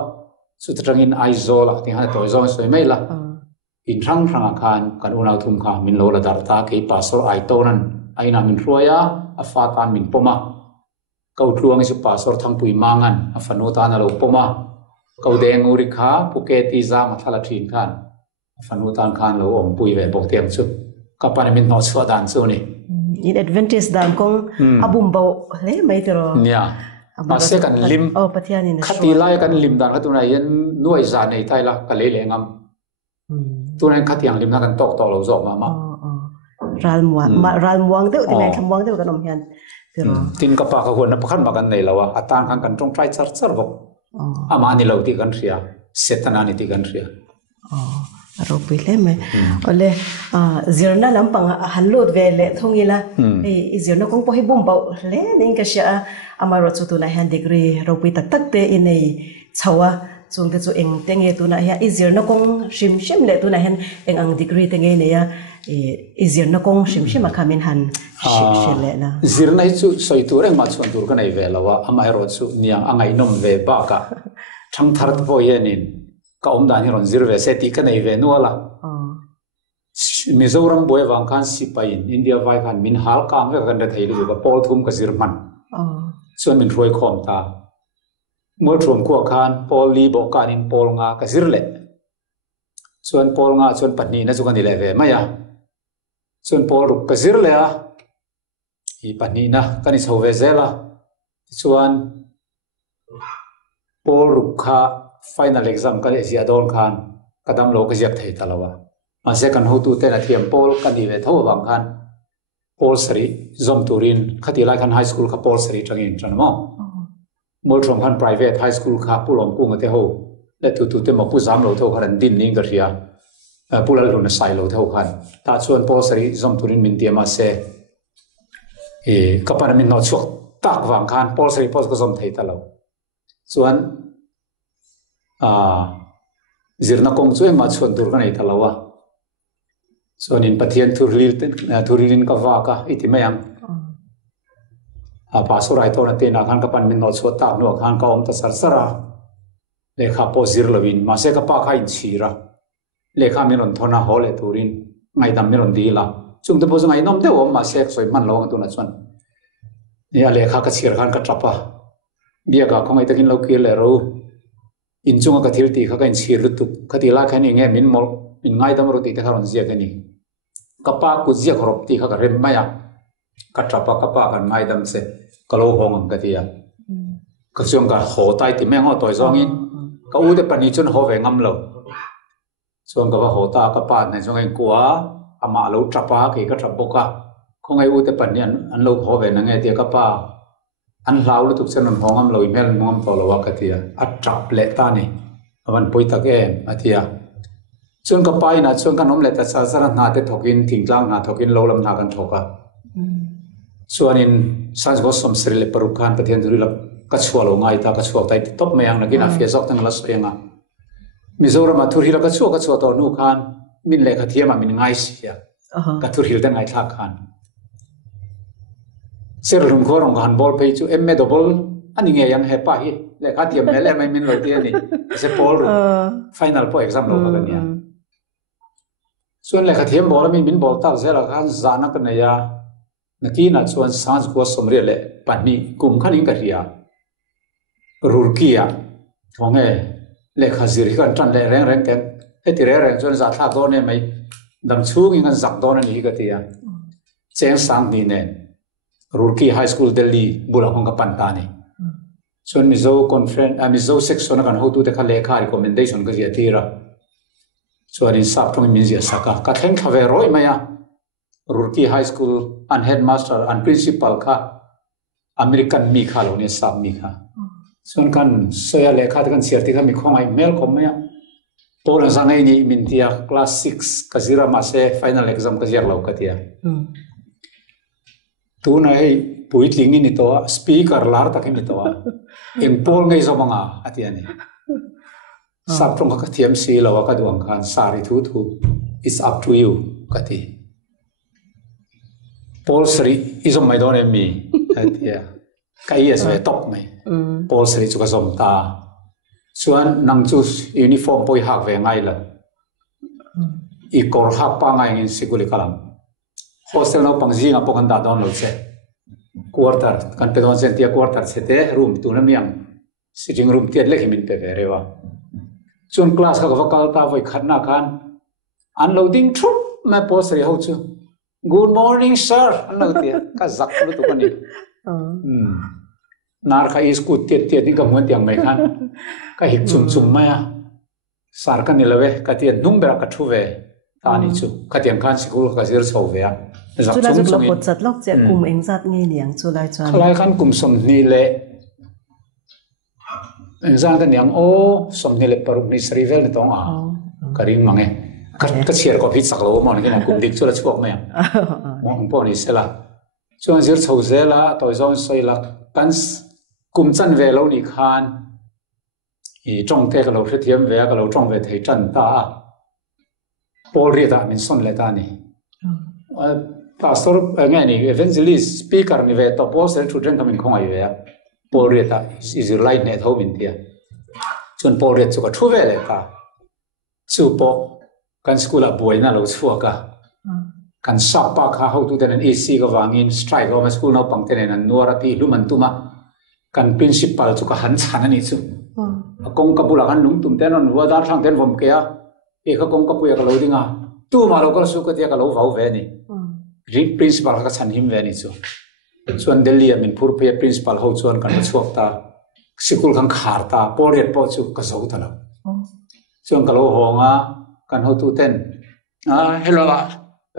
สุดท้ายไอโซละที่หาตัวโซสวยไม่ละอินทั้งอาคารกันอุณหภูมิค่ะมินโลละดาร์ตาคีปัสสาวะไอตัวนั้นไอนามินรัวยาอัฟฟาตานมินปมาเขาทวงอิสุปัสสาวะทั้งปุยมังันอัฟฟานุตานเราปมาเขาเดงอุริขาปุเกติซามาทลาทินกันอัฟฟานุตานกันเราอมปุยเวบกเตียงสุดกับปานมินนอสวดานสุนี่in advantage dan kong abumbo le mai tero nia ase kan lim pathian in khati lai kan lim dan khatuna yen nuai za nei tai la ka le ngam tunan khatiang lim na kan tok tok lo zo ma ral muang te utinai thmuang te kan om hian tero tin ka pa ka hon na pakhan ma kan nei lawa atan kan tong trai char bok amani lo ti kan ria setana ni ti kan ria ro pile me ole zirna lampang halot vele thongila e zirna kong pohi bum bau le ning ka sha amaro chu tu na hand degree ro pi tak tak te inei chawa chung te chu eng tenge tu na ya e zirna kong shim le tu na hen eng ang degree tenge ne ya e zirna kong shim akamin han shele na zirna chu soi tu reng ma chuan tur ka nei velawa amai ro chu niang angai nom ve ba ka thang thar po yenin ka dan hi ron zirve se ti ka nei ve nuala Mizoram boy wangkan sipain India vai kan min hal kam ve kan da thei lu ka pol thum ka zirman chuan min roi khom ta mol thum ko khan pol li bo kan in pol nga ka zirle chuan pol nga chuan patni na chu kan ile ve maya chuan pol ruk ka zirle a i pani na kani chove zela chuan Paul Rukha final exam kan sia don khan kadam lo ka jak thei talawa ma se kan ho tu te na thiam Paul kan ni ve tho wang khan Paul Sari zom turin khati lai khan high school kha Paul Sari tangin chanmo mol thom khan private high school kha pulom pu ngate ho le tu te ma pu zam lo tho khan din ning ka ria pulal lu na sai lo tho khan ta chuan Paul Sari zom turin min tiama se kapan min no chok tak wang khan Paul Sari pos ko zom thei talo chuan zirna kong chuai ma chuan tur kan ei talawa chuan in pathian thurilin ka wa ka iti mayang pasurai to na te na khan kapan min no chot tak no khan ka om ta sarsara lekha po zir lovin ma se ka pa kha in chira lekha min ron thona hole turin ngai dam min ron dila chung te po ngai nom te om ma se soi man lo tu na chuan ni a lekha ka chir khan ka trapa bia ka khongai takin lo ki le ro in chunga ka thil ti kha kan chir lu tu khati la khani nge min mol min ngai dam ro ti ta ron zia kani ka pa ku zia khrop ti kha ka rem maya ka trapa ka pa kan ngai dam se ka lo hong ka ti ya ka chung ka ho tai ti me ngo toy zong in ka u de pani chun ho ve ngam lo chung ka ho ta ka pa na chung ai kwa ama lo trapa ki ka trap boka khongai u de pani an lo ho ve na nge ti ka pa an lau lu tuk chen on hongam lo email mom to lo wa ka ti a trap le ta ni awan poi ta ke atia chung ka pai na chung ka nom le ta sa sa na te thokin thingtlang na thokin lo lam na kan thoka chuan in sans go som sri le paru khan pathian duri la ka chua lo ngai ta ka chua tai top me ang na kina fia zok tang la soenga mizoram a thur hila ka chua to nu khan min le kha thiama min ngai sia ka thur hil den ngai thak khan ser rum khorong han bol pe chu emme double ani nge yang he pa hi le kha thiam le mai min lo ti ani se Paul final po exam lo ka nia chuan le kha thiam bol min bol tak zela khan zana ka na ya nakina chuan sans ko somre le pani kum khanin ka ria rurkia thonge le kha zir kan tran le reng ken heti reng chuan za thak do ne mai dam chung in zak do na ni ka ti ya cheng sang ni ne Rurki High School Delhi bula hong ka pantani chuan mizo conference mizo section kan ho tu te kha lekha recommendation ka zia tira chuan in sap thong min zia saka ka theng khave roi maya Rurki High School an headmaster an principal kha American mi kha lo ne sap mi kha chuan kan soya lekha kan siar ti kha mi khongai mail kom maya polan sangai ni min tia class 6 ka zira ma se final exam ka zia lo ka tia tu nai puit lingi ni to speaker lar takin ni to in pol ngai zo manga atiani sap trong ka thiam si lawa ka duang khan sari thu it's up to you kati Paul Sri is on my don me atia kai yes ve top mai Paul Sri chu ka som ta chuan nang chu uniform poi hak ve ngai la I kor hak pa ngai in sikuli kalam hostel no pangji nga pokan da download se quarter kan pe don sentia quarter sete room tu na miang sitting room tiat le himin pe verewa chun class ka vakal ta voi khatna khan unloading thru ma posri ho chu good morning sir unload ka zak lu tu kan ni nar kha is ku tiat ni ka mon tiang mai khan ka hik chung maya sar kan ni lave ka tiat nung bera ka thu ve ta ni chu ka tiang khan sikul ka zir chho ve chu la zuk lok chat lok che kum eng zat nge niang chu lai chuan khlai khan kum som ni le eng zan kan niang o som ni le paruk ni srivel ni tong a karing mange ka chiar ko phit sak lo mo ni na kum dik chu la chok me mong po ni sela chuan zir chho zela toy zon soi la kan kum chan ve lo ni khan I trong te ka lo thiam ve ka lo trong ve thei chan ta Paul ri ta min son le ta ni pastor ngai ni evangelist speaker ni ve to post children kamin khongai ve Paul ri ta is your light net home in dia chun Paul ri chu ka thu ve le ta chu po kan school a boy na lo chua ka kan sa pa kha how to den AC ka wangin strike home school no pang ten an nuara ti luman tuma kan principal chu ka han chan ani chu kong kapula kan lung tum ten on wadar thang ten vom ke a e kha kong kapu ya ka lo dinga tu ma lo ka su ka tia ka lo vau ve ni principal ka chan him ve ni chu ส่วนเดลีมินพูดเพีย principal เขาชวนกันมาชวกตาสกุลขังขาดตาปอเรียนปอจุกระสูตาแล้วส่วนกะโลหงอ่ะกันเขาตูเต้นเฮลโลอ่ะ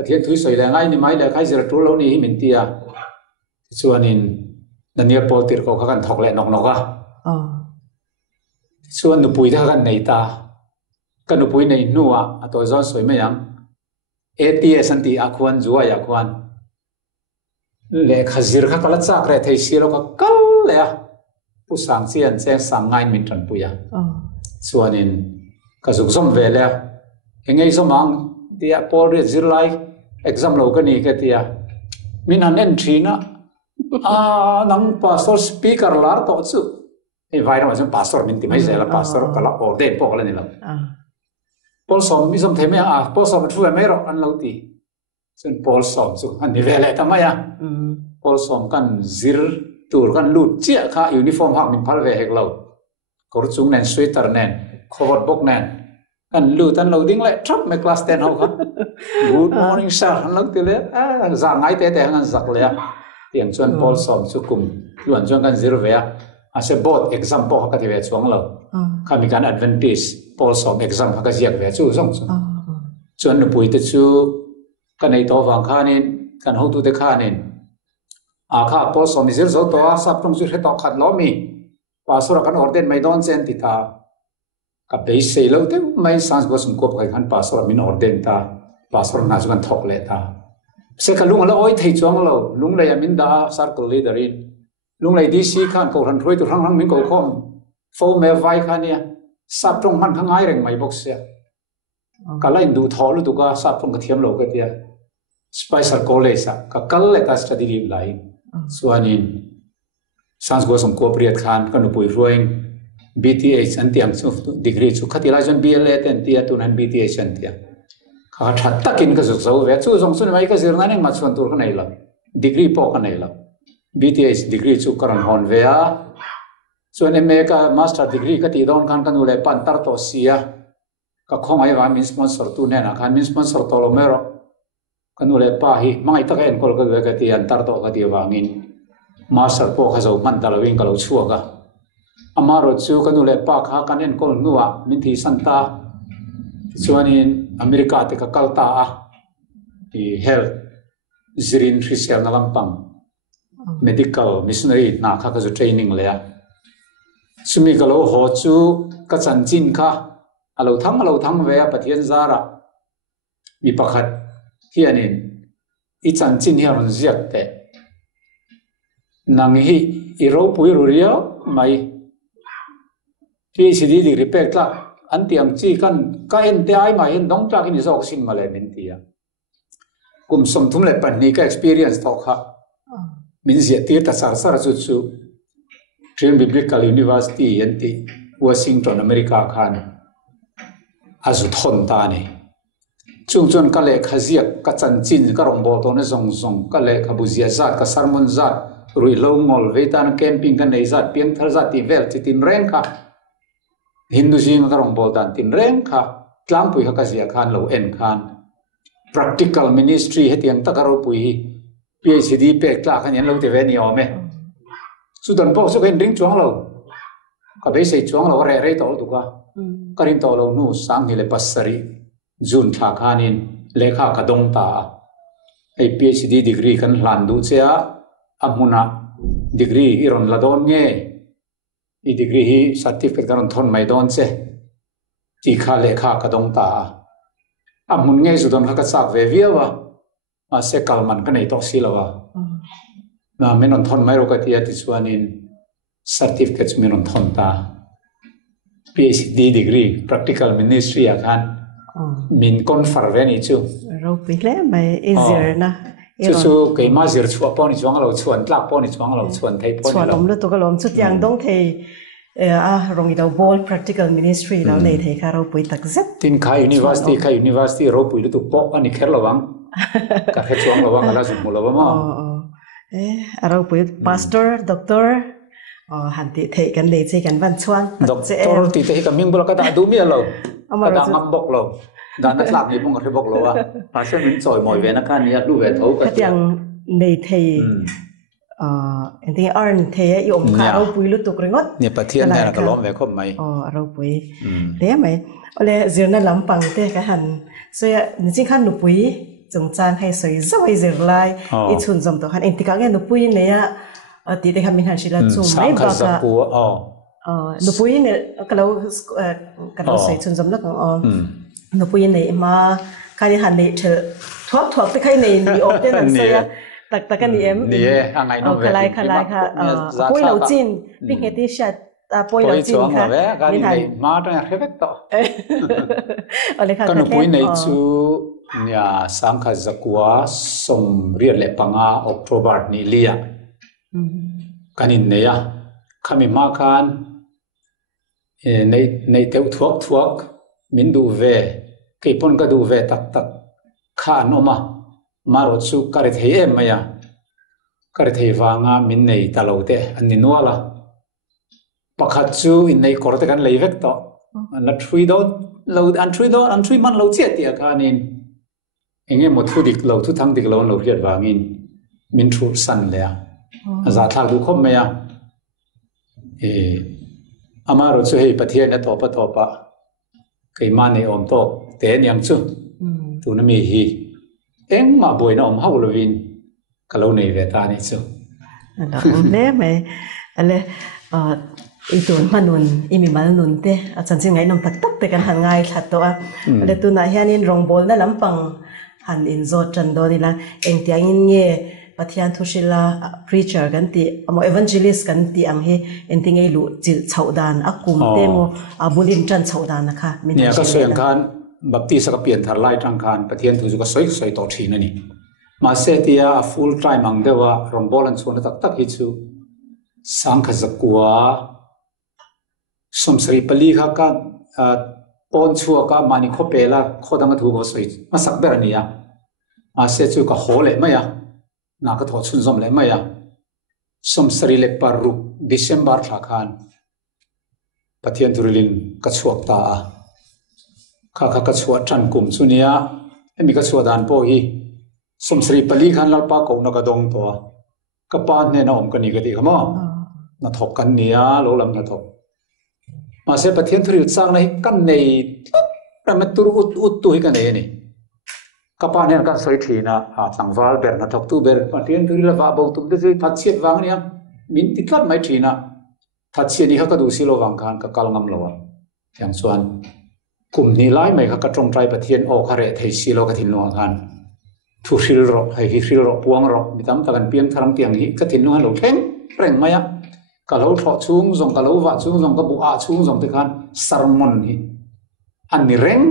เทียนถุยสวยแรงไงนี่ไม่เลยใครจะรู้แล้วนี่มินเตียส่วนนี้นันเนี่ยปอติร์เขากันถกแหละนกอ่ะส่วนนุปุยท่ากันในตากันนุปุยในนัวตัวจอสวยไหมยังATS สันติอาควันจัวอยากควันเล็กขจิรข้ากัลจากเรทไอซีเราก็กัลเลยอ่ะผู้สังเสียนเสียงสังไงมินทันปุยอ่ะส่วนนี้ก็สุขสมเวลอ่ะยังไงสมังเดียพอเรียนจิรไล exam เราก็นี่ก็เดียมินันเอ็นทรีนะนัง pastor speaker ลาร์ต่อสู้ไอ้ไวรัสมัน pastor มินติไม่ใช่ละ pastor ก็ละ ordain พวกอะไรนี่ละพอลสอมมิสมเทมีพอลสอมช่วยไม่รออันเราตีส่วนพอลสอมสุอันนี้เวลาทำไมพอลสอมกันซิร์ตูร์กันลูดเจ้าข้ายูนิฟอร์มหักมินพัลเวกเรากอร์จุงแนนสวีตเตอร์แนนคอร์ดบกแนนกันลูดอันเราดิ้งเลยทรัพย์ไม่คลาสเตนเขาครับ Good morning sir อันเราตีเลยจากไงเตะกันสักเลยเตียงส่วนพอลสอมสุกุมล้วนส่วนกันซิร์เวียอาศัยบอด example เขาก็ที่เวชวงเราข้ามีการ advantage พอลสอม exam เขาก็เสียกเวชูส่งส่วนนุปุยติชูกันในตัวฟังข้านินกันหูตุเตข้านินข้าพอลสอมมิซิลโซตัวสับตรงจุดให้ตอกขัดล้อมีภาษากันออร์เดนไม่โดนเซนติตากับเบสเซลล์เต้ไม่สังสกุลกบกันภาษามินออร์เดนตาภาษาหน้าจุกันทอกเลตาเสกลุงเราโอ้ยที่จวงเราลุงเลยมินดาสารกลีดารินลุงเลยดีซีขันเขาทันรวยตัวทั้งมินเขาคอมโฟเมไวขันเนี่ยสับตรงมันข้างไงเร่งไม่บอกเสียก็เลยดูทอลุตุกาสับตรงกระเทียมโลกเดียสไปซ์คอลเลจก็กัลเลตัสตัดดีไลน์ส่วนนี้สังสกุลสมควรเปรียบขันกันอุปยง BTH อันที่อังสุดีกรีสุขัดที่เราจน BLA เต็มที่ตุนัน BTH อันที่ข้าทัดตักินก็สุขสาวเวชส่งสุนไม่ก็เสียงนั้นเองมาชวนตัวกันไหนล่ะดีกรีพอกันไหนล่ะ BTH ดีกรีสุกรันฮอนเวียส่วน MA ก็ Master Degree ก็ตีดอนกันอุเลปันตร์ตัวเสียก็คงไอ้ว่ามิสปอนเซอร์ตัวเนี่ยนะคันมิสปอนเซอร์ตัวเราไม่รอกันอุเลป้าฮีไม่ตะเกียนคนก็เวกตีอันตร์ตัวก็ตีวางิน Master พวกเขาจะมันตะลวิ่งก็เราชัวก็อามารถชัวกันอุเลป้าข้ากันเอ็นคนงัวมินทีสันตาส่วนนี้อเมริกาที่ก็กัลตาที่ Health ซิรินทริเซียนลำปัง Medical Missionary น่าข้าก็จะ training เลยสมิกโลโหจูกัจจันจินค่ะเราทั้งเวียปฏิญญาระมีประคัดที่อันนี้อีจันจินเฮียรุนเซียกแต่นางฮีอีโรปุยรุเรียวไม่ที่สิดีดีริเปกละอันที่อังจีกันก็เอ็นเตไอไม่เห็นดงจากอินิสอกสินมาเลยมินตีอ่ะกุมสมทุนเลยปันนี้ก็ experience ต่อค่ะมินเสียตีตัดสารสารสุดTrin Biblical University ยันที่วอชิงตันอเมริกาขันอาจุดทนตานี่จุงจนก็เลยขจิกกัจจันจินก็รองบอกตัวนี้ส่งก็เลยขบุญจัดก็สารมุนจัดรุยลงงอลเวตันแคมปิ้งกันในจัดเพียงเท่าจัดที่เวลที่ตินเร่งค่ะฮินดูจีนก็รองบอกดันตินเร่งค่ะกลางปุยขจิกขันเราเอ็นขัน practical ministry ให้ที่ยังตะการปุย PhD เป็กลาขันยันเราที่เวนี่เอาไหมสุดท้ายพอสุดเห็นริงจวงเราก็ไปใส่จวงเราเร่ต่อตุกะก็ริงต่อเราหนูสังหิเลปัสสรีจุนทาขานินเลขากระดงตาไอ PhD degree กันหลานดูเสียอามุนะ degree อีรอนละโดนเงี้ยอี degree ฮี certificate กันทนไม่โดนเสียที่ข้าเลขากระดงตาอามุนเงี้ยสุดท้ายก็สักเวียวะมาเสกลมันกันในตัวสิละวะน่าไม่นอนทนไม่รู้กันที่อาทิตย์วันนี้ certificate ไม่นอนทนตา PhD degree practical ministry อาการมินคอนฟังเวนิจูเราไปเล่นไม่เอเซียนะจู่ๆก็มาเสียชัวป้อนช่วงเราชวนลักป้อนช่วงเราชวนไทยป้อนชวนลมแล้วตัวก็ลมสุดยังต้องเทโรงเรียนเราบอล practical ministry แล้วในไทยค่ะเราไปตักเซ็ตทินค่าย university เราไปดูตัวป้อนนี่แค่ระวังกับแค่ช่วงระวังอะไรสมมุติระวังมั้งเราไป pastor doctor หันติเทกันเลยใช้กันวันชวน doctor ติเทกันมิ่งบุรกระดาษดูมีอะไรกระดาษงับบอกเราด้านนักลักนี่พงกระเทบอกเราว่าภาษาหนึ่งซอยมอยเวนักการนี้ดูเวทเขาก็ยังในไทย อันที่อ่านเทียยอมขาเราปุยลุตุกเรงดเนี่ยประเทศเนี่ยก็ล้อมไว้ครบไหมเราปุยเทียไหมอะไรเจียนั่นลำปังเตะกันหันส่วนจริงๆขันหนุปุยจงจางให้สวยสวยเจียร์ไล่อีชุนจำตัวขันเอ็นติกาเงี้ยหนุปุยเนี่ยตีได้คำมินหันชิลาจุ่มไม่บ้ากะหนุปุยเนี่ยก็เราสวยชุนจำนักหนุปุยเนี่ยมาการหันเนี่ยเธอทวกที่ใครเนี่ยมีออกเต้นนั่นเสียแต่กันนี่นี่อะไรน้องเวทีคลายค่ะป่วยเหล่าจีนพิงเฮติชัดป่วยเหล่าจีนค่ะนี่ทันมาตั้งแต่เด็กต่ออะไรค่ะกันป่วยในชูเนี่ยสังขจักวาสมเรียนเล็บปังอาออกโทบาร์นี่เลียกันอินเนี่ยขมิมากันในเท้าทวกมินดูเวกี่ปนก็ดูเวตักข้านออกมาารถสุการเทียมไหมอะการเทียวางามินในตลอดเตอันนี้นัวละปักขัดซูอินในคอร์ตกันเลยเวกต่อนัดช่วยโดนเราอันช่วยมันเราเจียตีอาการนี้เองหมดทุกดิกเราทุกทั้งดิกเราเรียดวางินมินทูสันเลยอาจารย์ทักดูคบไหมอะอามารถช่วยประเทศเนี่ยทบปะใครมาในอมโตเตนยังซูตัวนั้นมีฮีเอ็งมาบ่อยน้องเฮาลวินก็เราในเวทานี่ซูเนี่ยไหมอะไรอีตัวมันนุนอีมีมันนุนเตะอาจารย์สิ่งไงน้ำตักเตะกันหันง่ายขัดตัวอะไรตัวไหนเฮียนี่รองบอลนั่นลำปังหันอินโซจันโดนี่ละเอ็งที่อินเย่ปฏิญาณทุศิลา preacher กันตีอโม evangelist กันตีอังเฮเอ็งที่ไงรู้จิตชาวดานอักกุมเตโมบุลินจันชาวดานนะคะเนี่ยก็เสียงกันบัพติสกเปลี่ยนทารไล่จังการปฏิญาณทุจก็สวยต่อทีนั่นนี่มาเสียทีย full time มังเดว่ารองบอลันส่วนตักฮิตซูสังขจักวาสมศรีปลีค่ะก็ปอนชัวก็มานิโคเปล่าโคดังก็ถูกสวยมาสักเบรนี่ยมาเสียจูก็โหเลยไหมยะนักทอดชุนซอมเลยไหมยะสมศรีเลปารุดิเซมบาร์ทักานปฏิญาณทุริลินก็ชัวตาข้าก็ชัวจันกุมสุนียมีก็ชัวดานโพฮีสมศรีปลีขันลับปากงนักดงตัวก็ปานเนี่ยน้องกันนี่ก็ดีขมั้งนัทบกันเนี่ยโลลัมนัทบมาเสพเทียนทุริสร้างในกันในประมาณตุรุอุดตุยกันเองนี่ก็ปานเนี่ยก็สวยทีนะสังวาลเบอร์นัทบตูเบอร์ปเทียนทุริละว่าบอกตุ้มได้สิทัดเชียดวางเนี่ยมินติดลัดไม่ทีนะทัดเชียดนี่เขาก็ดูสิโลวังกันก็กำลังโลอย่างส่วนกลุ่มนี้ไล่ไม่เขาก็ตรงใจปเทียนออกคาเรทให้สิโลกทินโลกันทุริลรอให้ฮิริลรอพวงรอมีตั้มตะกันเพียงทางเตียงนี้ก็ทินโลให้เราแข็งแรงไหมอ่ะก็เราทอดชุ่งส่งก็เราวัดชุ่งส่งก็บุอาชุ่งส่งที่กันสารมอนนี่อันนี้แรง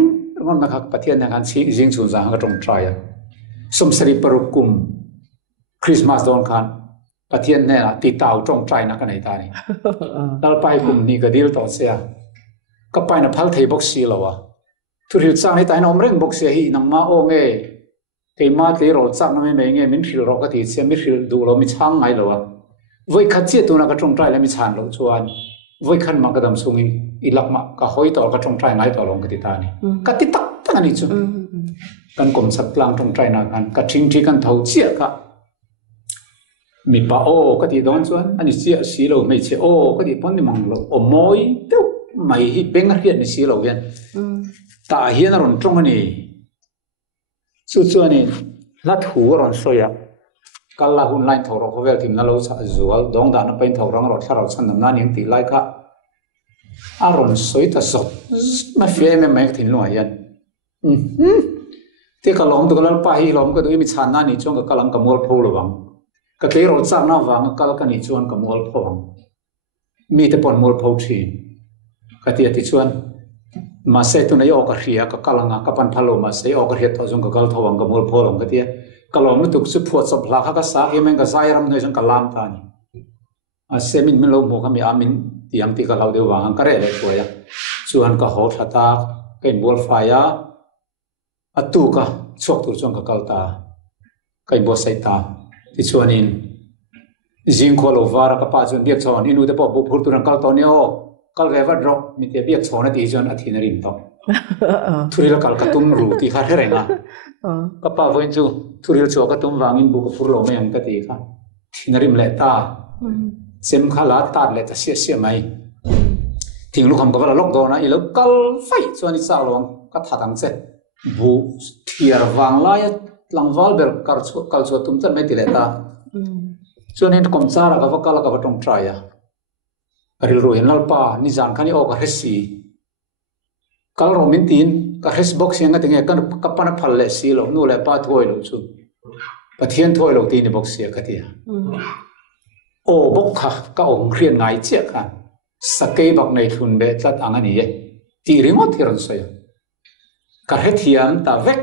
มันมาขับปะเทียนอย่างกันชี้ยิงชุ่งสางก็ตรงใจอ่ะสมศรีปรุกุมคริสต์มาสโดนกันปะเทียนเนี่ยติดเต่าตรงใจนักกันไหนตานี่แล้วไปกลุ่มนี้ก็ดีลต่อเสียก็ไปนับพัลเทบ็อกซี่แล้ววะทุริลจ้างในแต่นอมเร่งบ็อกซี่ฮีนังมาโอเงเกมาที่เราจ้างนั่นไม่เงี้ยมินฟิลเราก็ติดเสียมินฟิลดูเราไม่ช่างไงแล้ววะวัยขัดเจี๊ยตัวนักตรงใจแล้วมีชานเราชวนวัยขันมากระดมสุ่งอีหลักมาก็หอยต่อก็ตรงใจไงต่อลงกติตานี่ก็ติดตักตั้งนี่จู่กันกลมสักกลางตรงใจนักกันก็ทิ้งที่กันเท่าเจี๊ยก็มีป้าโอ้ก็ติดโดนชวนอันนี้เจี๊ยสีเราไม่เจี๊ยโอ้ก็ติดพ้นในมังเราโอ้มอยเต้าไม่ฮิเป็นอะไรนี่สีเราเวียนตาเฮียนรอนตรงนี้สุดส่วนนี้ลัดหัวรอนสวยกัลลาหุ่นไลน์ทอร์เขาเวลทิมนั่นเราจะวดองดานเป็นทอร์รังรถถ้าเราฉันนำนั่นยังตีไล่ค่ะอารมณ์สวยแต่สดมาเฟียไม่ถิ่นลอยยันที่กลอมตัวกลลป้าฮีลอมก็ดูมีชานั่นนี่ช่วงกลางกมัวพูลวังก็ที่รถจ้างน้าวังกลางกันนี่ช่วงกมัวพูวังมีแต่ปนมัวพูทีก็ที่ช่วงมาเสตุนายอกระเรียก็กลางกับปันพะโลมาเสยอกระเรียตัวจงก็กลทวังกมัวพูลงก็ที่กลอมนี่ถูกสุดพวดสับหลักก็สาเหมันก็สายรำเนยจงกลามตานี่เซมินไม่ลงหัวก็มีอามินที่ยังที่กเราเดียววางก็เร่เลยตัวอย่างส่วนก็หดตาเป็นบัวไฟอัตุก็ชกตัวจงก็กลตาก็บัวใส่ตาที่ส่วนนี้จิงโคลวาระก็ป้าจนเบียกชอนอินูเดปบุพูดตัวนั้นกลตัวนี้โอ้กลเววัดรอมีแต่เบียกชอนที่จนอธินรินต์ทุเรียนกลกตุ้มรูที่ขาเร่งก็ป้าวันจูทุเรียนชัวกตุ้มวางอินบุกพูดลมยังกติค่ะที thinarim le ta sem khala ta le ta sia mai thing lu kham ka wala lok do na ilo kal fai chuan I sa lawng ka thatang che bu thiar wang lai tlangwal ber kal chu tum chan mai ti le ta chuan in kom chara ka vakala ka vatong traya ril ru hin lalpa ni jan khani o ka hesi kal ro min tin ka hes box yang atinge kan kapana phal le si lo nu le pa thoi lo chu pathian thoi lo ti ni box sia khatia o bok kha ka ong khrian ngai che kha sakei bak nei thun be tlat angani ye ti ringot hiron soya ka hethiam ta vek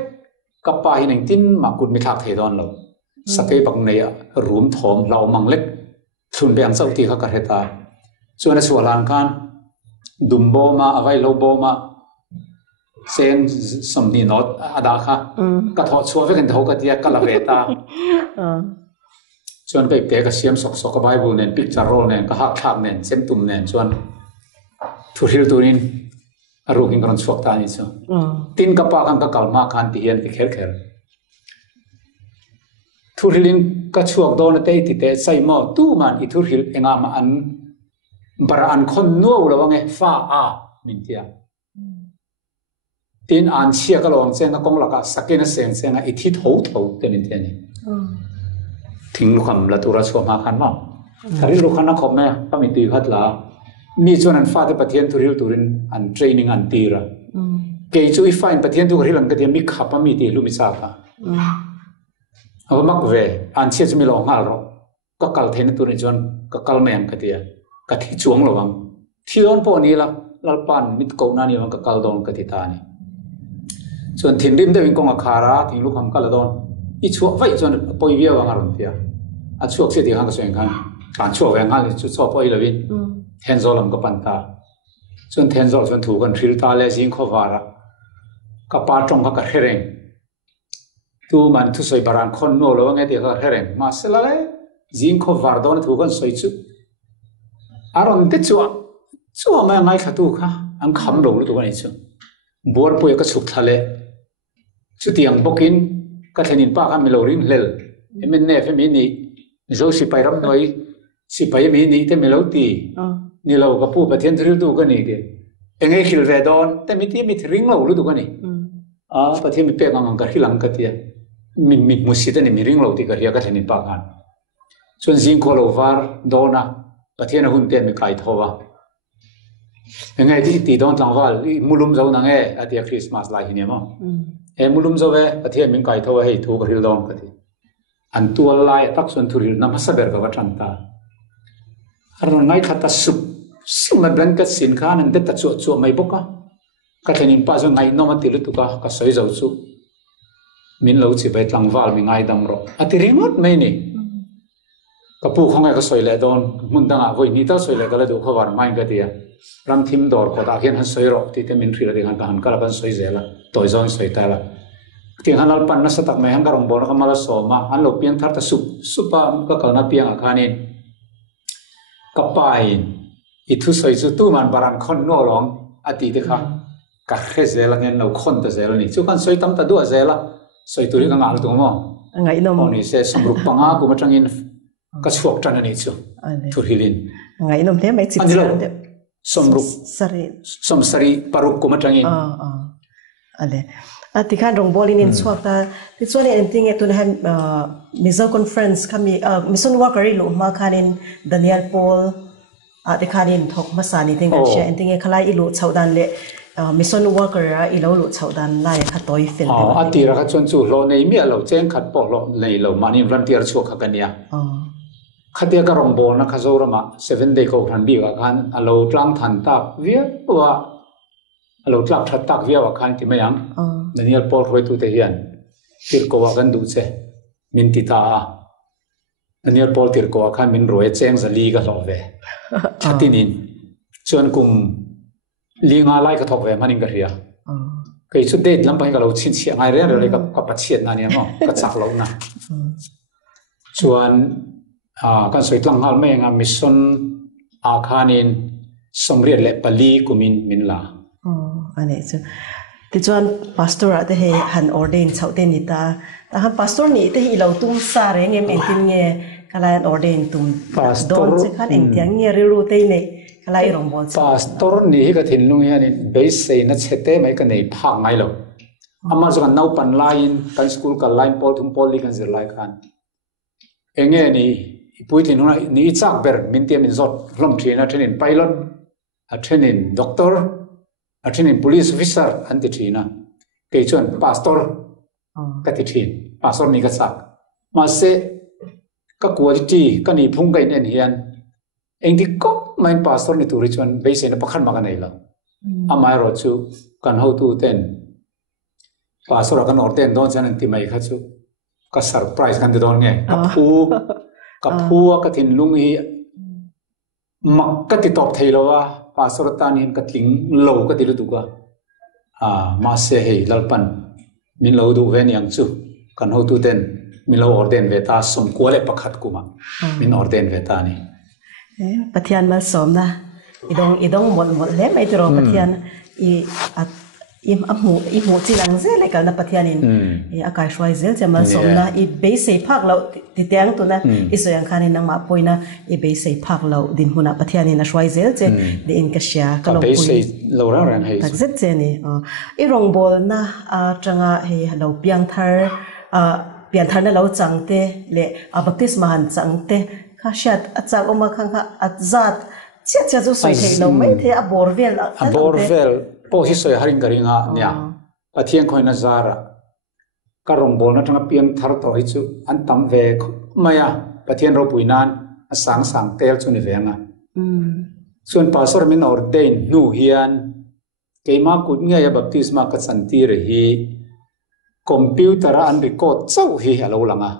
ka pa hin tin ma kun mi thak the don lo sakei bak nei room thom lau manglek thun be ang chau ti kha ka heta chuan a sualan kan dumbo ma avai lo bo ma sen somni not ada kha ka tho chuwa ve kan tho ka tia kala veta chuan kai te ka siam sok sok ka bible nen picture roll nen ka hak thak nen sem tum nen chuan thuril turin aruking kan chuak ta ni chu tin ka pa kan ka kalma khan ti hian ti kher kher thurilin ka chuak do na te ti te sai mo tu man I thuril enga ma an bara an khon no lo wange fa a min tia tin an chia ka long chen na kong la ka sakena sen sen a I thi tho tho te min tia ni thing lu kham la tura chwa ma khan ma thari lu khan na khom me pa mi ti khat la mi chuan an fa te pathian thuril turin an training an tira ke chu I fine pathian tu rilang ka ti mi khapa mi ti lu mi sa ka aw mak ve an chia chu mi lo ngal ro ka kal the na turin chuan ka kal mem ka tia ka thi chuang lo wang thi on po ni la lal pan mit ko na ni wang ka kal don ka ti ta ni chuan thin rim de wing kong a khara thing lu kham kala don I chuak vai chuan poi via wang aron tia a chuak se ti hang ka seng khan kan chuak ve ngal chu chuak poi lovin hen zolam ka pan ta chuan hen zol chuan thu kan thil ta le jing kho wara ka pa tong ka hereng tu man thu soi baran khon no lo nge ti ka hereng ma sela le jing kho war don thu kan soi chu aron te chuwa ma ngai khatu kha ang kham lo lu tu kan chu bor poi ka chuk thale chu tiang bokin ka thenin pa ka milo ring hlel emen ne fe mi ni zo si pai ram noi si pai mi ni te milo ti ni lo ka pu pathian thriu tu ka ni ke enge khil ve don te mi ti mi ring lo lu tu ka ni a pathian mi pe ngang ka hilang ka tia min musita ni mi ring lo ti ka ria ka thenin pa kan chon jing ko lo var dona pathian hun te mi kai thowa enge ti don tangwal mulum zo na nge atia Christmas lai hi ne mo mulum zo ve pathian min kai thowa hei thu ka hil don ka ti an tual lai tak son thuril nam hasaber ka wathanta aron ngai khata sup ma blanket sin khan an de ta chu mai boka ka thenin pa zo ngai no ma tilu tu ka soi zo chu min lo chi bai tlangwal mi ngai dam ro ati remote mai ni ka pu khongai ka soi le don mun danga voi ni ta soi le ka la du khawar mai ka tia ram thim dor ko ta hian han soi ro ti te min thri la ding han ka soi zela toy zon soi ta la ting hanal pan na satak mai hang karong bon ka mala so ma han lo piang thar ta supa ka ka na piang a khanin ka pain I thu soi chu tu man baran khon no long ati te kha ka khe zela ngen no khon ta zela ni chu kan soi tam ta du a zela soi tu ri ka ngal tu mo ngai nom ni se samruk panga ku ma tangin ka chuak tan ani chu thu hilin ngai nom le mai chi somruk sari paruk ku ma tangin ale ati khan rong bolin in chuak ta ti chuan en ting e tun han mizo conference kami mission worker lo ma khanin Daniel Paul ati khanin thok ma sani ting an share en ting e khalai ilu chaudan le mission worker I lo lu chaudan lai kha toi fel de ati ra kha chon chu lo nei mi lo cheng khat po lo nei lo mani volunteer chu kha kania khatia ka rong bol na khazora ma 7 day ko than bi ka khan alo tlang than tak via wa alo tlak that tak via wa khan ti mayang Daniel Paul roi tu te hian tir ko wa gan du che min ti ta Daniel Paul tir ko wa khan min roi cheng za li ka lo ve thatinin chuan kum li nga lai ka thok ve manin ka ria kai chu date lam pai ka lo chin chi ngai re re ka pachiat na ni mo ka chak lo na chuan kan soi tlang hal me nga mission a khanin somriat le pali kumin min la ane chu ti chuan pastor ate he han ordain chaute ni ta han pastor ni te hi lo tung sa re nge men tin nge kalayan ordain tum pastor don se khan eng tiang nge riru te ne kalai rong bol pastor ni ka thin lung hian in base sei na chete mai ka nei phak ngai lo ama zo kan nau pan line kan school ka line pol thum pol li kan zir lai khan enge ni puitin huna ni chak ber min tiam in zot hlom thina thenin pilot a thenin doctor a thenin police officer an ti thina ke chuan pastor ka ti thin pastor ni ka chak ma se ka quality ka ni phung kai nen hian eng di ko main pastor ni turi chuan be se na pakhan ma ka nei lo amai ro chu kan ho tu ten pastor kan orten don chan ti mai kha chu ka surprise kan don nge ka phu ka thin lung hi mak ka ti top thei lo wa pastor tan hin ka tling lo ka ti lu tu ka ma se hei lalpan min lo du ven yang chu kan ho tu ten min lo orten ve ta som ko le pakhat kuma min orten ve ta ni pathian mal som na idong mol le mai tro pathian im amu chi lang ze le kal na pathianin akai shwai zel che mal som na I be sei phak lo ti tiang tu na I soyang khanin nang ma poina I be sei phak lo din huna pathianin na shwai zel che de in ka sha ka lo be sei lo ra ran hei tak zet che ni I rong bol na atanga he lo piang thar na lo changte le baptisma han changte kha shat achak oma khang kha atzat chia chu soi thei lo mai the a borvel po hi soi haring garinga nya pathian khoina zara ka rong bol na tanga piang thar to hi chu an tam ve maya pathian ro puinan asang sang tel chu ni venga chuan pastor min ordain nu hian keima kut nge ya baptisma ka chanti re hi computer an record chau hi alo langa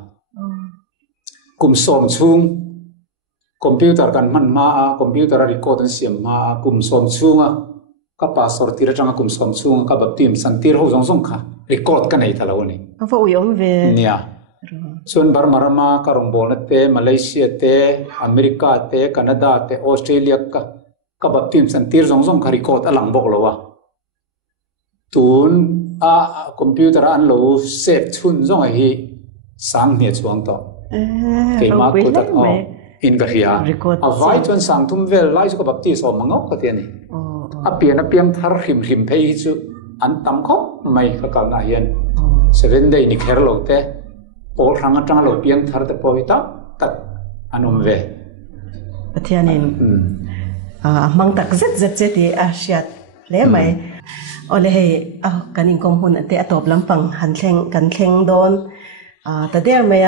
kum som chung computer kan man ma computer record an siam ma kum som chunga ka pastor tira tanga kum som chunga ka baptim santir ho jong jong kha record ka nei thalo ni fa uyom ve nia chun bar marama ka rong bol na te Malaysia te America te Canada te Australia ka baptim santir jong jong kha record alang bok lowa tun computer an lo save chun jong hi sang ne chuang to keima ko ta in ka hiya vai chon sang thum vel lai chu ka bapti so mango ka te ni piang thar him phei chu an tam kho mai ka kal na hian 7 day ni kher lo te pol rang atang lo piang thar te poita tak anum ve pathianin mang tak zet che ti a shiat le mai ole he kanin kom hun te atop lampang han kan thleng don ta der mai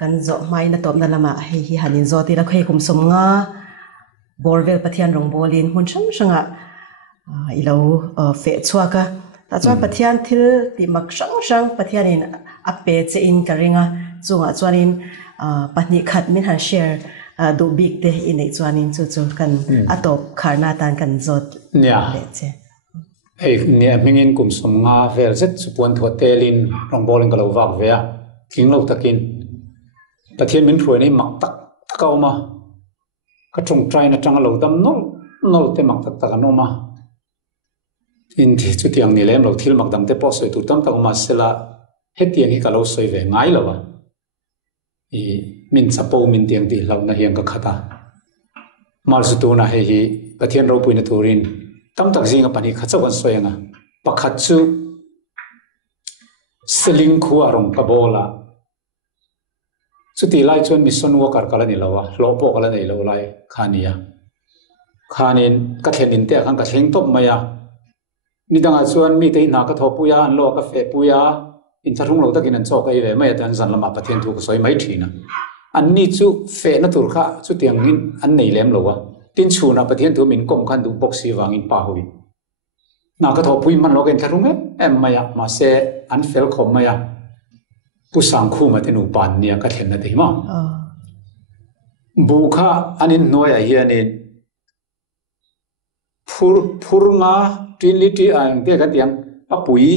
kan zo mai na top na lama hi hanin zo ti ra khoi kum som nga borvel pathian rong bolin hun shanga ilo fe chuaka ta chwa pathian thil ti mak sang pathianin ape che in karinga chunga chuanin pahni khat min han share do big te in ei chuanin chu kan atop kharna tan kan zot nia che ei nia mingin kum som nga vel zet chuan thotelin rong bolin kalo wak ve a king lo takin pathian min thruai nei mak tak kauma ka chung trai na tang lo dam nol te mak tak tak anoma in thi chu tiang ni lem lo thil mak dam te po soi tu tam tak ma sela he tiang hi ka lo soi ve ngai lo wa I min sapo min tiang ti lo na hiang ka khata mal su tu na he hi pathian ro puina turin tam tak zinga pani khachawan soyanga pakhat chu seling khu arong ka bola chuti lai chuan mission worker kala ni lawa lopo kala nei lo lai khania khanin ka thenin te khang ka thleng top maya ni danga chuan mi te na ka thopuya an lo ka fe puya in tharung lo takin an chok ai ve mai tan zan lama pathian thu ko soi mai thina an ni chu fe na tur kha chu tiang in an nei lem lowa tin chuna pathian thu min kom khan du boxi wangin pa hui na ka thopui man lo gen tharung em maya ma se an fel khom maya pusang khu ma tenu pan nia ka thlen na te ma bu kha anin noya hianin phur nga trinity ang te ka tiang apui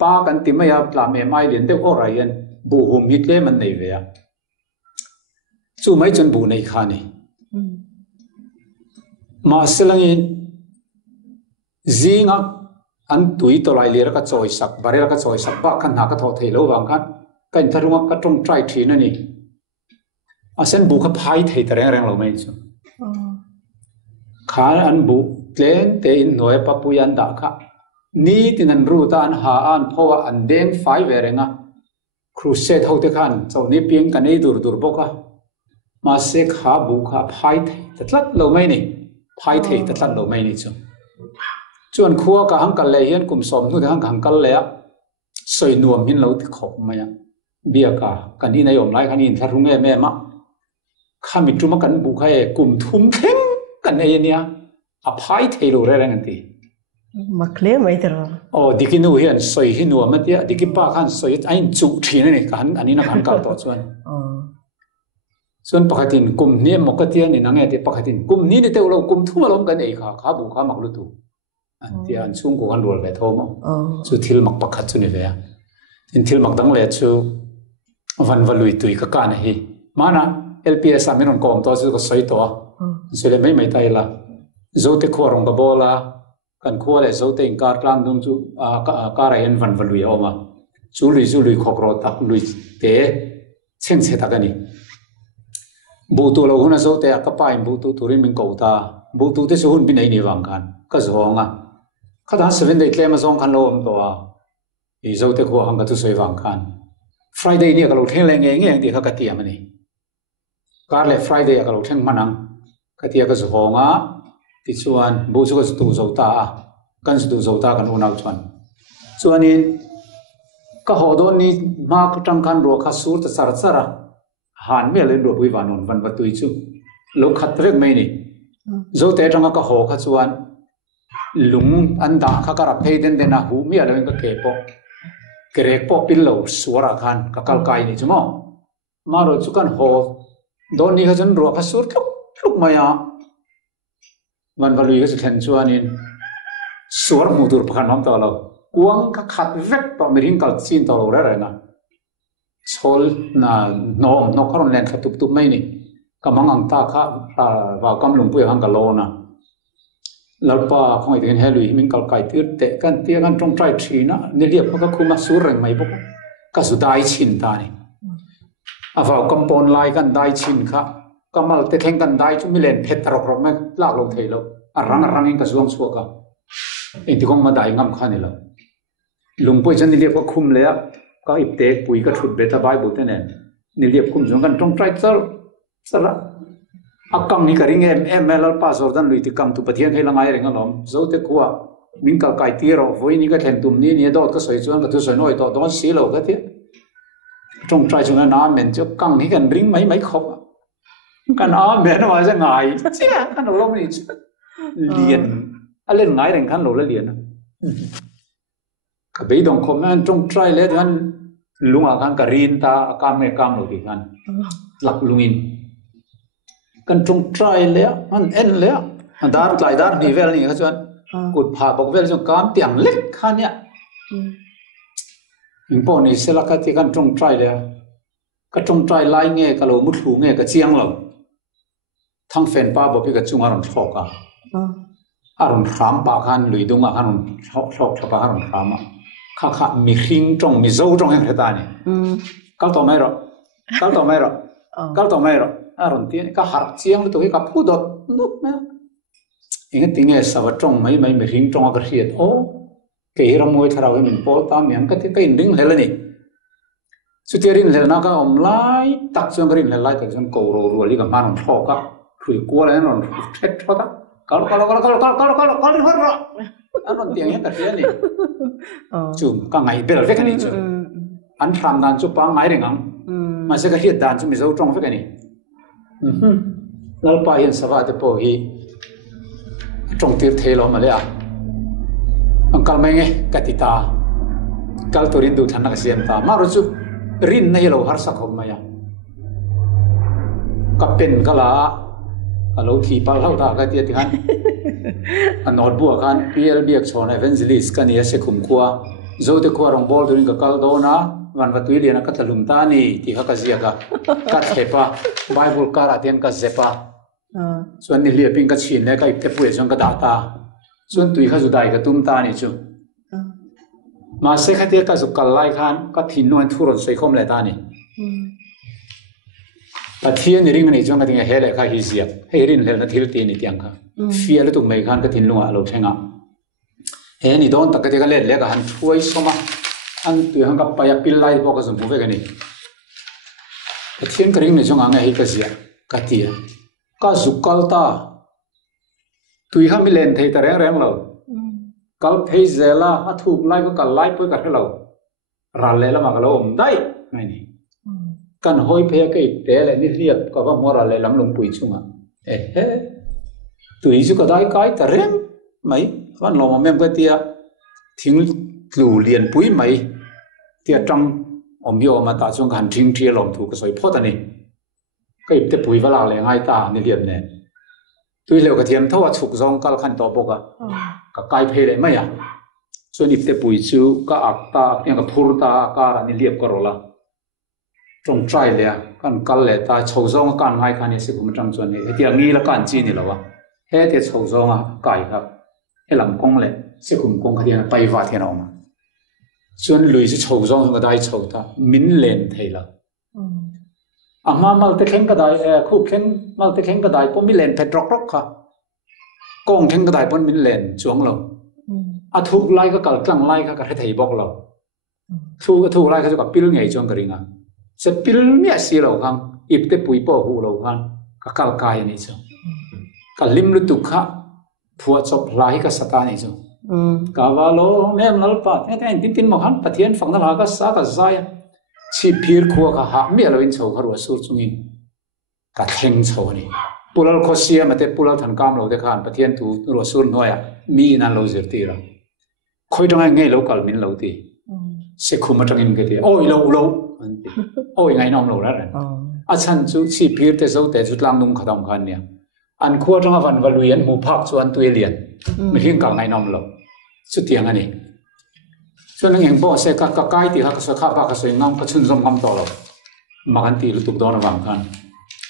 pa kan ti maya tla me mai len te oraian bu hum hit le man nei ve a chu mai chon bu nei kha ni ma selangin zinga an tui to lai le ka choi sak barela ka choi sak ba kan ha ka tho thei lo wang khan kan tharunga ka tong trai thina ni อาเส้นบุกพายเทตแรงเราไม่จุขาอันบุกเล่นเตอินหน่วยปะปุยันดาค่ะนี่ที่นั่นรู้ตานหาอันเพราะว่าอันเด้งไฟเวรงะครูเซตเขาเตขันเจ้านี่เพียงกันไอ้ดูบกะมาเสกขาบุกพายเทตัดลัดเราไม่นี่พายเทตัดลัดเราไม่นี่จุจวนขัวกับหังกันเลยเห็นกลุ่มสมนู่นหังกันเลยอะสวยนวมหินเราที่ขบมาอย่างเบียกะกันที่นายอมไล่ขันอินทารุงแม่มะข้ามิตรมากันบุกให้กลุ่มทุ่มเข่งกันไอ้เนี่ยอภัยเทโลเรื่องนั้นทีมาเคลียร์ไม่ตลอดโอ้ดิกินูเห็นสวยหินวมมันเดียดิกิป้าขันสวยไอ้จุทีนั่นเองกันอันนี้นักขันเก่าตัวส่วนปกติกลุ่มนี้มกตินี่นั่งไงที่ปกติกลุ่มนี้เนี่ยเท่าเรากลุ่มทั่วโลกกันเองค่ะข้าบุกข้ามักลุตุอันที่อันช่วงกูกันรัวเลยท้องสุดที่มักปักขัดสุนี่เลยที่มักตั้งเลยชูวันวันลุยตุยก็การนี่มานะ LPS ไม่รอนกอมตัวสุดก็สวยตัวสุดเลยไม่ตายละโจเตขวารองกบอลากันขวาเลยโจเตอิงการกลางดุมจูการเห็นวันลุยเอามาจูลุยขบรอตักลุยเตะเช่นเสตกันนี่บูตูเราหุ่นโจเตะกับไปบูตูตุริมิงกูตาบูตูเตะหุ่นบินไอ้นี่วังกันก็สองอ่ะข้าทหาร7 day เลยมาส่งคันโลมตัวอีโจเตะขวาหังก็ตุสวยวังกัน Friday เนี่ยก็เราเท่งแรงเงี้ยที่เขากระเทียมมันนี่การเลย Friday ก็เราเท่งมันนังกระเทียมก็สองอ่ะที่ส่วนบูชก็สตูโจตากันสตูโจตากันอุณาชวนส่วนนี้ก็หอดนี้มากจังกันรัวข้าสูตรสารสารหันไม่เล่นรัววิวานุนวันวัตุยจูลูกขัดเรื่องไม่นี่โจเตะจังก็หอข้าส่วนลุงอันดาข้ากระเพยเดินนะหูมีอะไรก็เก็บปอกเกเรปอกปิลโลสวราคันก็กัลกายนี่จุ๊มมารถจุกันหอโดนนี่เขาจนรัวข้าสูตรลุกมายาวันวันลุยก็จะเห็นส่วนนี้สวรรค์มุตุรพันน้ำตัวเรากวางก็ขัดเวกต่อไม่ริงกัลซีนตัวเราได้นะโซลน่ะน้องนกขรนแลนขัดตุบไม่นี่ก็มังอังตาข้าว่ากำลุงปุยหังกัลโลนะแล้วป้าคงไอ้ที่เห็นลุยมิงกัลไก่ตีเตะกันเตี้ยกันตรงใจทีนะนี่เรียกมันก็คุมาสูรงไม่บุกก็สุดได้ชินตานี่อาว่ากำปนลายกันได้ชินค่ะก็มาเตะแข่งกันได้จุไม่เล่นเพชรตรกรไม่ลากลงเทลรังอิงกระทรวงชัวร์ก็อินที่คงมาได้งำขันนี่แหละลุงปุยฉันนี่เรียกว่าคุมเลยก็อิบเตะปุยก็ชุดเบต้าใบบุตรเนี่ยนี่เรียกคุมส่วนกันตรงใจสระอักกังนี่ก็ริงแล้วป้าสอดันลุยที่กังตุปะเทียนให้ละไงเรื่องนั้นโจเตกัวมิงกัลไก่ตีเราไว้นี่ก็เห็นตุ่มนี่ดอดก็สวยจวนก็ตัวสวยน้อยต่อดอนสีเหล่าก็เทียตรงใจส่วนนั้นน้ำเหม็นจะกังนี่กันริงไม่ครบกันอ้อมเหม็นว่าจะไงเจ้าขันเราไม่เรียนอะไรไงเรื่องขันเราเรียนนะก็ไปตรงคอมนั้นตรงใจเลยท่านลุงอาการกรีนตาอาการไม่กำเราดีกันหลักลุงอินกันตรงใจเลยมันเอ็นเลยดาร์กลายดาร์กดีเวลนี่เขาชวนกุดผ่าบอกเวลจนการเตียงเล็กขันเนี่ยอิงพอนี่เสลักที่กันตรงใจเลยก็ตรงใจไล่เงี้ยก็เรามุดหูเงี้ยก็เจียงเราทั้งแฟนป้าบอกพี่ก็จุงอารมณ์ชอบกันอารมณ์พรามปากันลุยดุงอารมณ์ชอบอารมณ์พรามข้ามีขิงจงมีโซ่จงอย่างเท่านี้ก็ต่อไม่หรอกอารมณ์ที่นี่ก็หาเจียงเลยตัวที่กับพูดดนุ๊กนะอย่างนี้ติงเงสาวจงไม่มีขิงจงอากาศเสียดโอ้เกี่ยรำมวยทาราวิมินโพลตามอย่างก็ที่ก็อินดิ้งเลยนี่สุดที่รินเลยนะก็อมไล่ตักส่วนก็รินเลยไล่ตักส่วนโกโรรัวลิกับมันชอบก็คุยกลัวเลยนั่นเท็จชอบก็kalau anu tiangnya kerja nih cum kang ngai bel fek nih cum an ram dan cu pang ngai rengang masih kerja dan cum misau trong fek nih lalu pahin sahabat itu pohi trong tir thelo malia angkal menge katita kal turin du thana kasian ta maru cu rin nahi lo har sak hom maya kapen kala kalau tipal lau tak kat dia dengan anor buah kan PL biak chona evangelist kan ia sekum kuah zote kuah rong bol during kakal dona wan vatui dia nak talum tani tiha kaziaga kat hepa Bible kara tian ka zepa suan ni liaping ka chin le ka ipte puye chong ka data suan tui kha judai ka tum tani chu ma se khatia ka zukal lai khan ka thin nuan thuron sei khom le tani ปัจเจียนริ่งนี่จงกันยังเฮเลข้าฮิเซียเฮรินเฮลนัทฮิลตีนี่เตียงค่ะฟีลตุกไม่ขันก็ทิ้งลงอ่ะเราใช่งะเฮนี่โดนตักกันเล่นเล็กหันช่วยสมาอันตัวหันกับไปปิลไลบอกกันสมบูรณ์กันนี่ปัจเจียนกริ่งนี่จงอังเฮก็เสียกัดเตียก็สุกัลตาตัวเขาไม่เล่นเทตะแรงเรากัลเทเซล่าอัฐุกไลก็กัลไลไปกันให้เรารันเล่ละมากเราอมได้ไงนี่กันหอยเพยก็อีกแต่เลยนี่เรียกก็ว่ามัวรันเล่ลำลงปุยชุ่งอ่ะตัวอีสุก็ได้ก็อีกแต่เรื่องไหมวันเรามาแม่ก็เตียทิ้งหลู่เลียนปุยไหมเตียจังอมโยมาตาช่วงกันทิ้งเทียลมถูกก็สวยพอตานี่ก็อีกแต่ปุยเวลาเลยง่ายตานี่เรียนเนี่ยตัวเร็วกระเทียมเท่าว่าฉุกซองก็ขันต่อปกอะก็ไกลเพลเลยไม่อะส่วนอีกแต่ปุยชูก็อักตาอย่างกับพูดตาการนี่เรียบก็รอละตรงใจเลยกันกัลเลยตาฉุกซองการง่ายขันนี่สิผมจำส่วนนี้เดี๋ยวงี้ละกันจีนี่แล้ววะเฮ้เดี๋ยวฉุกซองอะไกลครับไอ้หลังกงเลยสิผมกงเขาเดี๋ยวไปฟาเทียนออกมาส่วนลุยสิฉุกซองก็ได้ฉุกตามินเลนเทละอามามัลเตเข่งก็ได้คู่เข่งมัลเตเข่งก็ได้พวกมิเลนเพดร็อกค่ะกองเข่งก็ได้พวกมิเลนช่วงเราอาทุกไล่ก็กัดกลางไล่ก็กัดให้ไทยบอกเราทุกไล่ก็จะกับปิลไงช่วงกระดิ่งอ่ะเสร็จปิลเนี่ยสิเราครับอีบเตปุยป่อหูเราครับก็กัลกายนี่ช่วงกัลิมลุตุขะผัวจบไล่ก็สตานี่ช่วงกาวาโลแม่มันลปะเนี่ยแต่ตินมาขันปะเทียนฝั่งนั้นหาก็สาก็ใจชีพิร์ขัวก็หาไม่เราเป็นโชว์เขารัวสูดจุงินกัดเฮงโชว์นี่ปุลลข้อเสียมาแต่ปุลลทันกามเราเด็กขันปะเทียนตูรัวสูดน้อยมีนั่นเราเสียตีเราคอยตรงไงเรากัลมินเราตีเสกคุมาตรงนี้กันตีโอ้ยเราโอ้ยไงน้องเราแล้วเนี่ยอาจารย์จูชีพิร์แต่เจ้าแต่จุดล่างนุ่งขดมกันเนี่ยอันขัวตรงวันวันลุยอันหมู่พักส่วนตัวเลียนไม่เพียงกับไงน้องเราสุดเทียงอันนี้ส่วนนึงอย่างบ่อเสกก็ใกล้ตีฮักสกัดปากสวยงามก็ชุ่มซอมคำต่อเรามากันตีลุตุกโดนวางกัน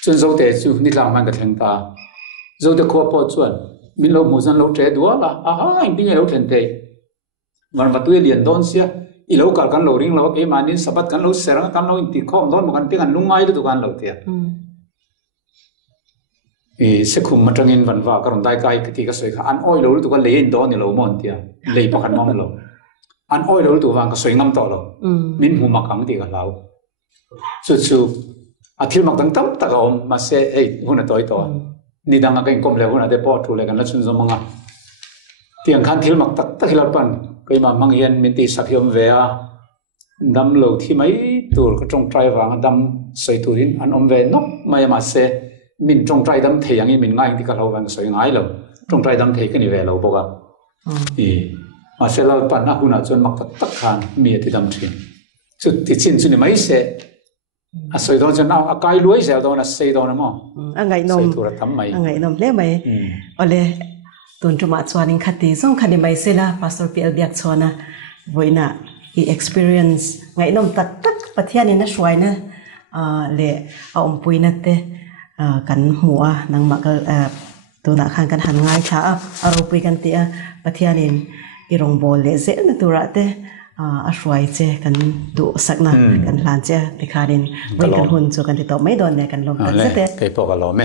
จนเราเตะจูนี่หลังมันก็ถึงตาเราเตะขวบพอชวนมินเราหมู่จันเราเจดัวละจริงๆเราถึงเตะวันวันตัวเลียนโดนเสียอีเรากัดกันเราริ่งเราเอ๋มานี่สะบัดกันเราเสร็จแล้วกันเราอินติข้อมโดนมากันตีกันนุ่งไม้ด้วยตัวกันเราเตะเสกุมมาจังอินวันว่าก็รำได้ใกล้กติกาสวยค่ะอันอ้อยเราตัวกันเลยอินโดนนี่เราหมดเตะเลยปากกันมองเราอันอ้อยเราตัววางก็สวยงามต่อเรามินหูมักขังตีกับเราสุดๆอาทิตย์มักตั้งตั้มตะกอมมาเสะหุ่นตัวนี่ดังกันกลมเลยหุ่นแต่พอถูกเลยกันแล้วชุนสมงะเตียงขันทิลมักตักฮิลปันก็มามังเย็นมิตีสักยมเวียดำเหลวที่ไม่ตัวก็จงใจวางดำสวยตัวนี้อันอมเวนกไม่มาเสะมินจงใจดำเทียงมินง่ายที่กับเราวางสวยง่ายเราจงใจดำเทียกันนี่เวเราบอกว่ามาเสลาปันนักหุ่นจนมักตักขันมีที่ดำทิ้งสุดที่สิ้นสุดไม่เสะสวยตอนจะน่าอากาศรวยเสียตอนนั้นเสียตอนนั้นมั้งไงนมไงนมเล่ไหมโอเลตุนจุมาชวนิงขัดตีส่งขัดในไม่เสละพาสตอร์เปียลเบียกชวนะวันน่ะอี experience ไงนมตักประเทศนี้น่าช่วยนะเละเอาปุยนัดเตกันหัวนางมักตัวนักขันกันหันง่ายช้าเอาปุยกันเตะประเทศนี้อีรงบอลเละเสนะตัวละเตอาช่วยเจกันดูสักนะกันหลานเจติคารินไว้กันหุ่นจูกันติดต่อไม่โดนเนี่ยกันลงกันเสร็จเคยพอกันลงไหม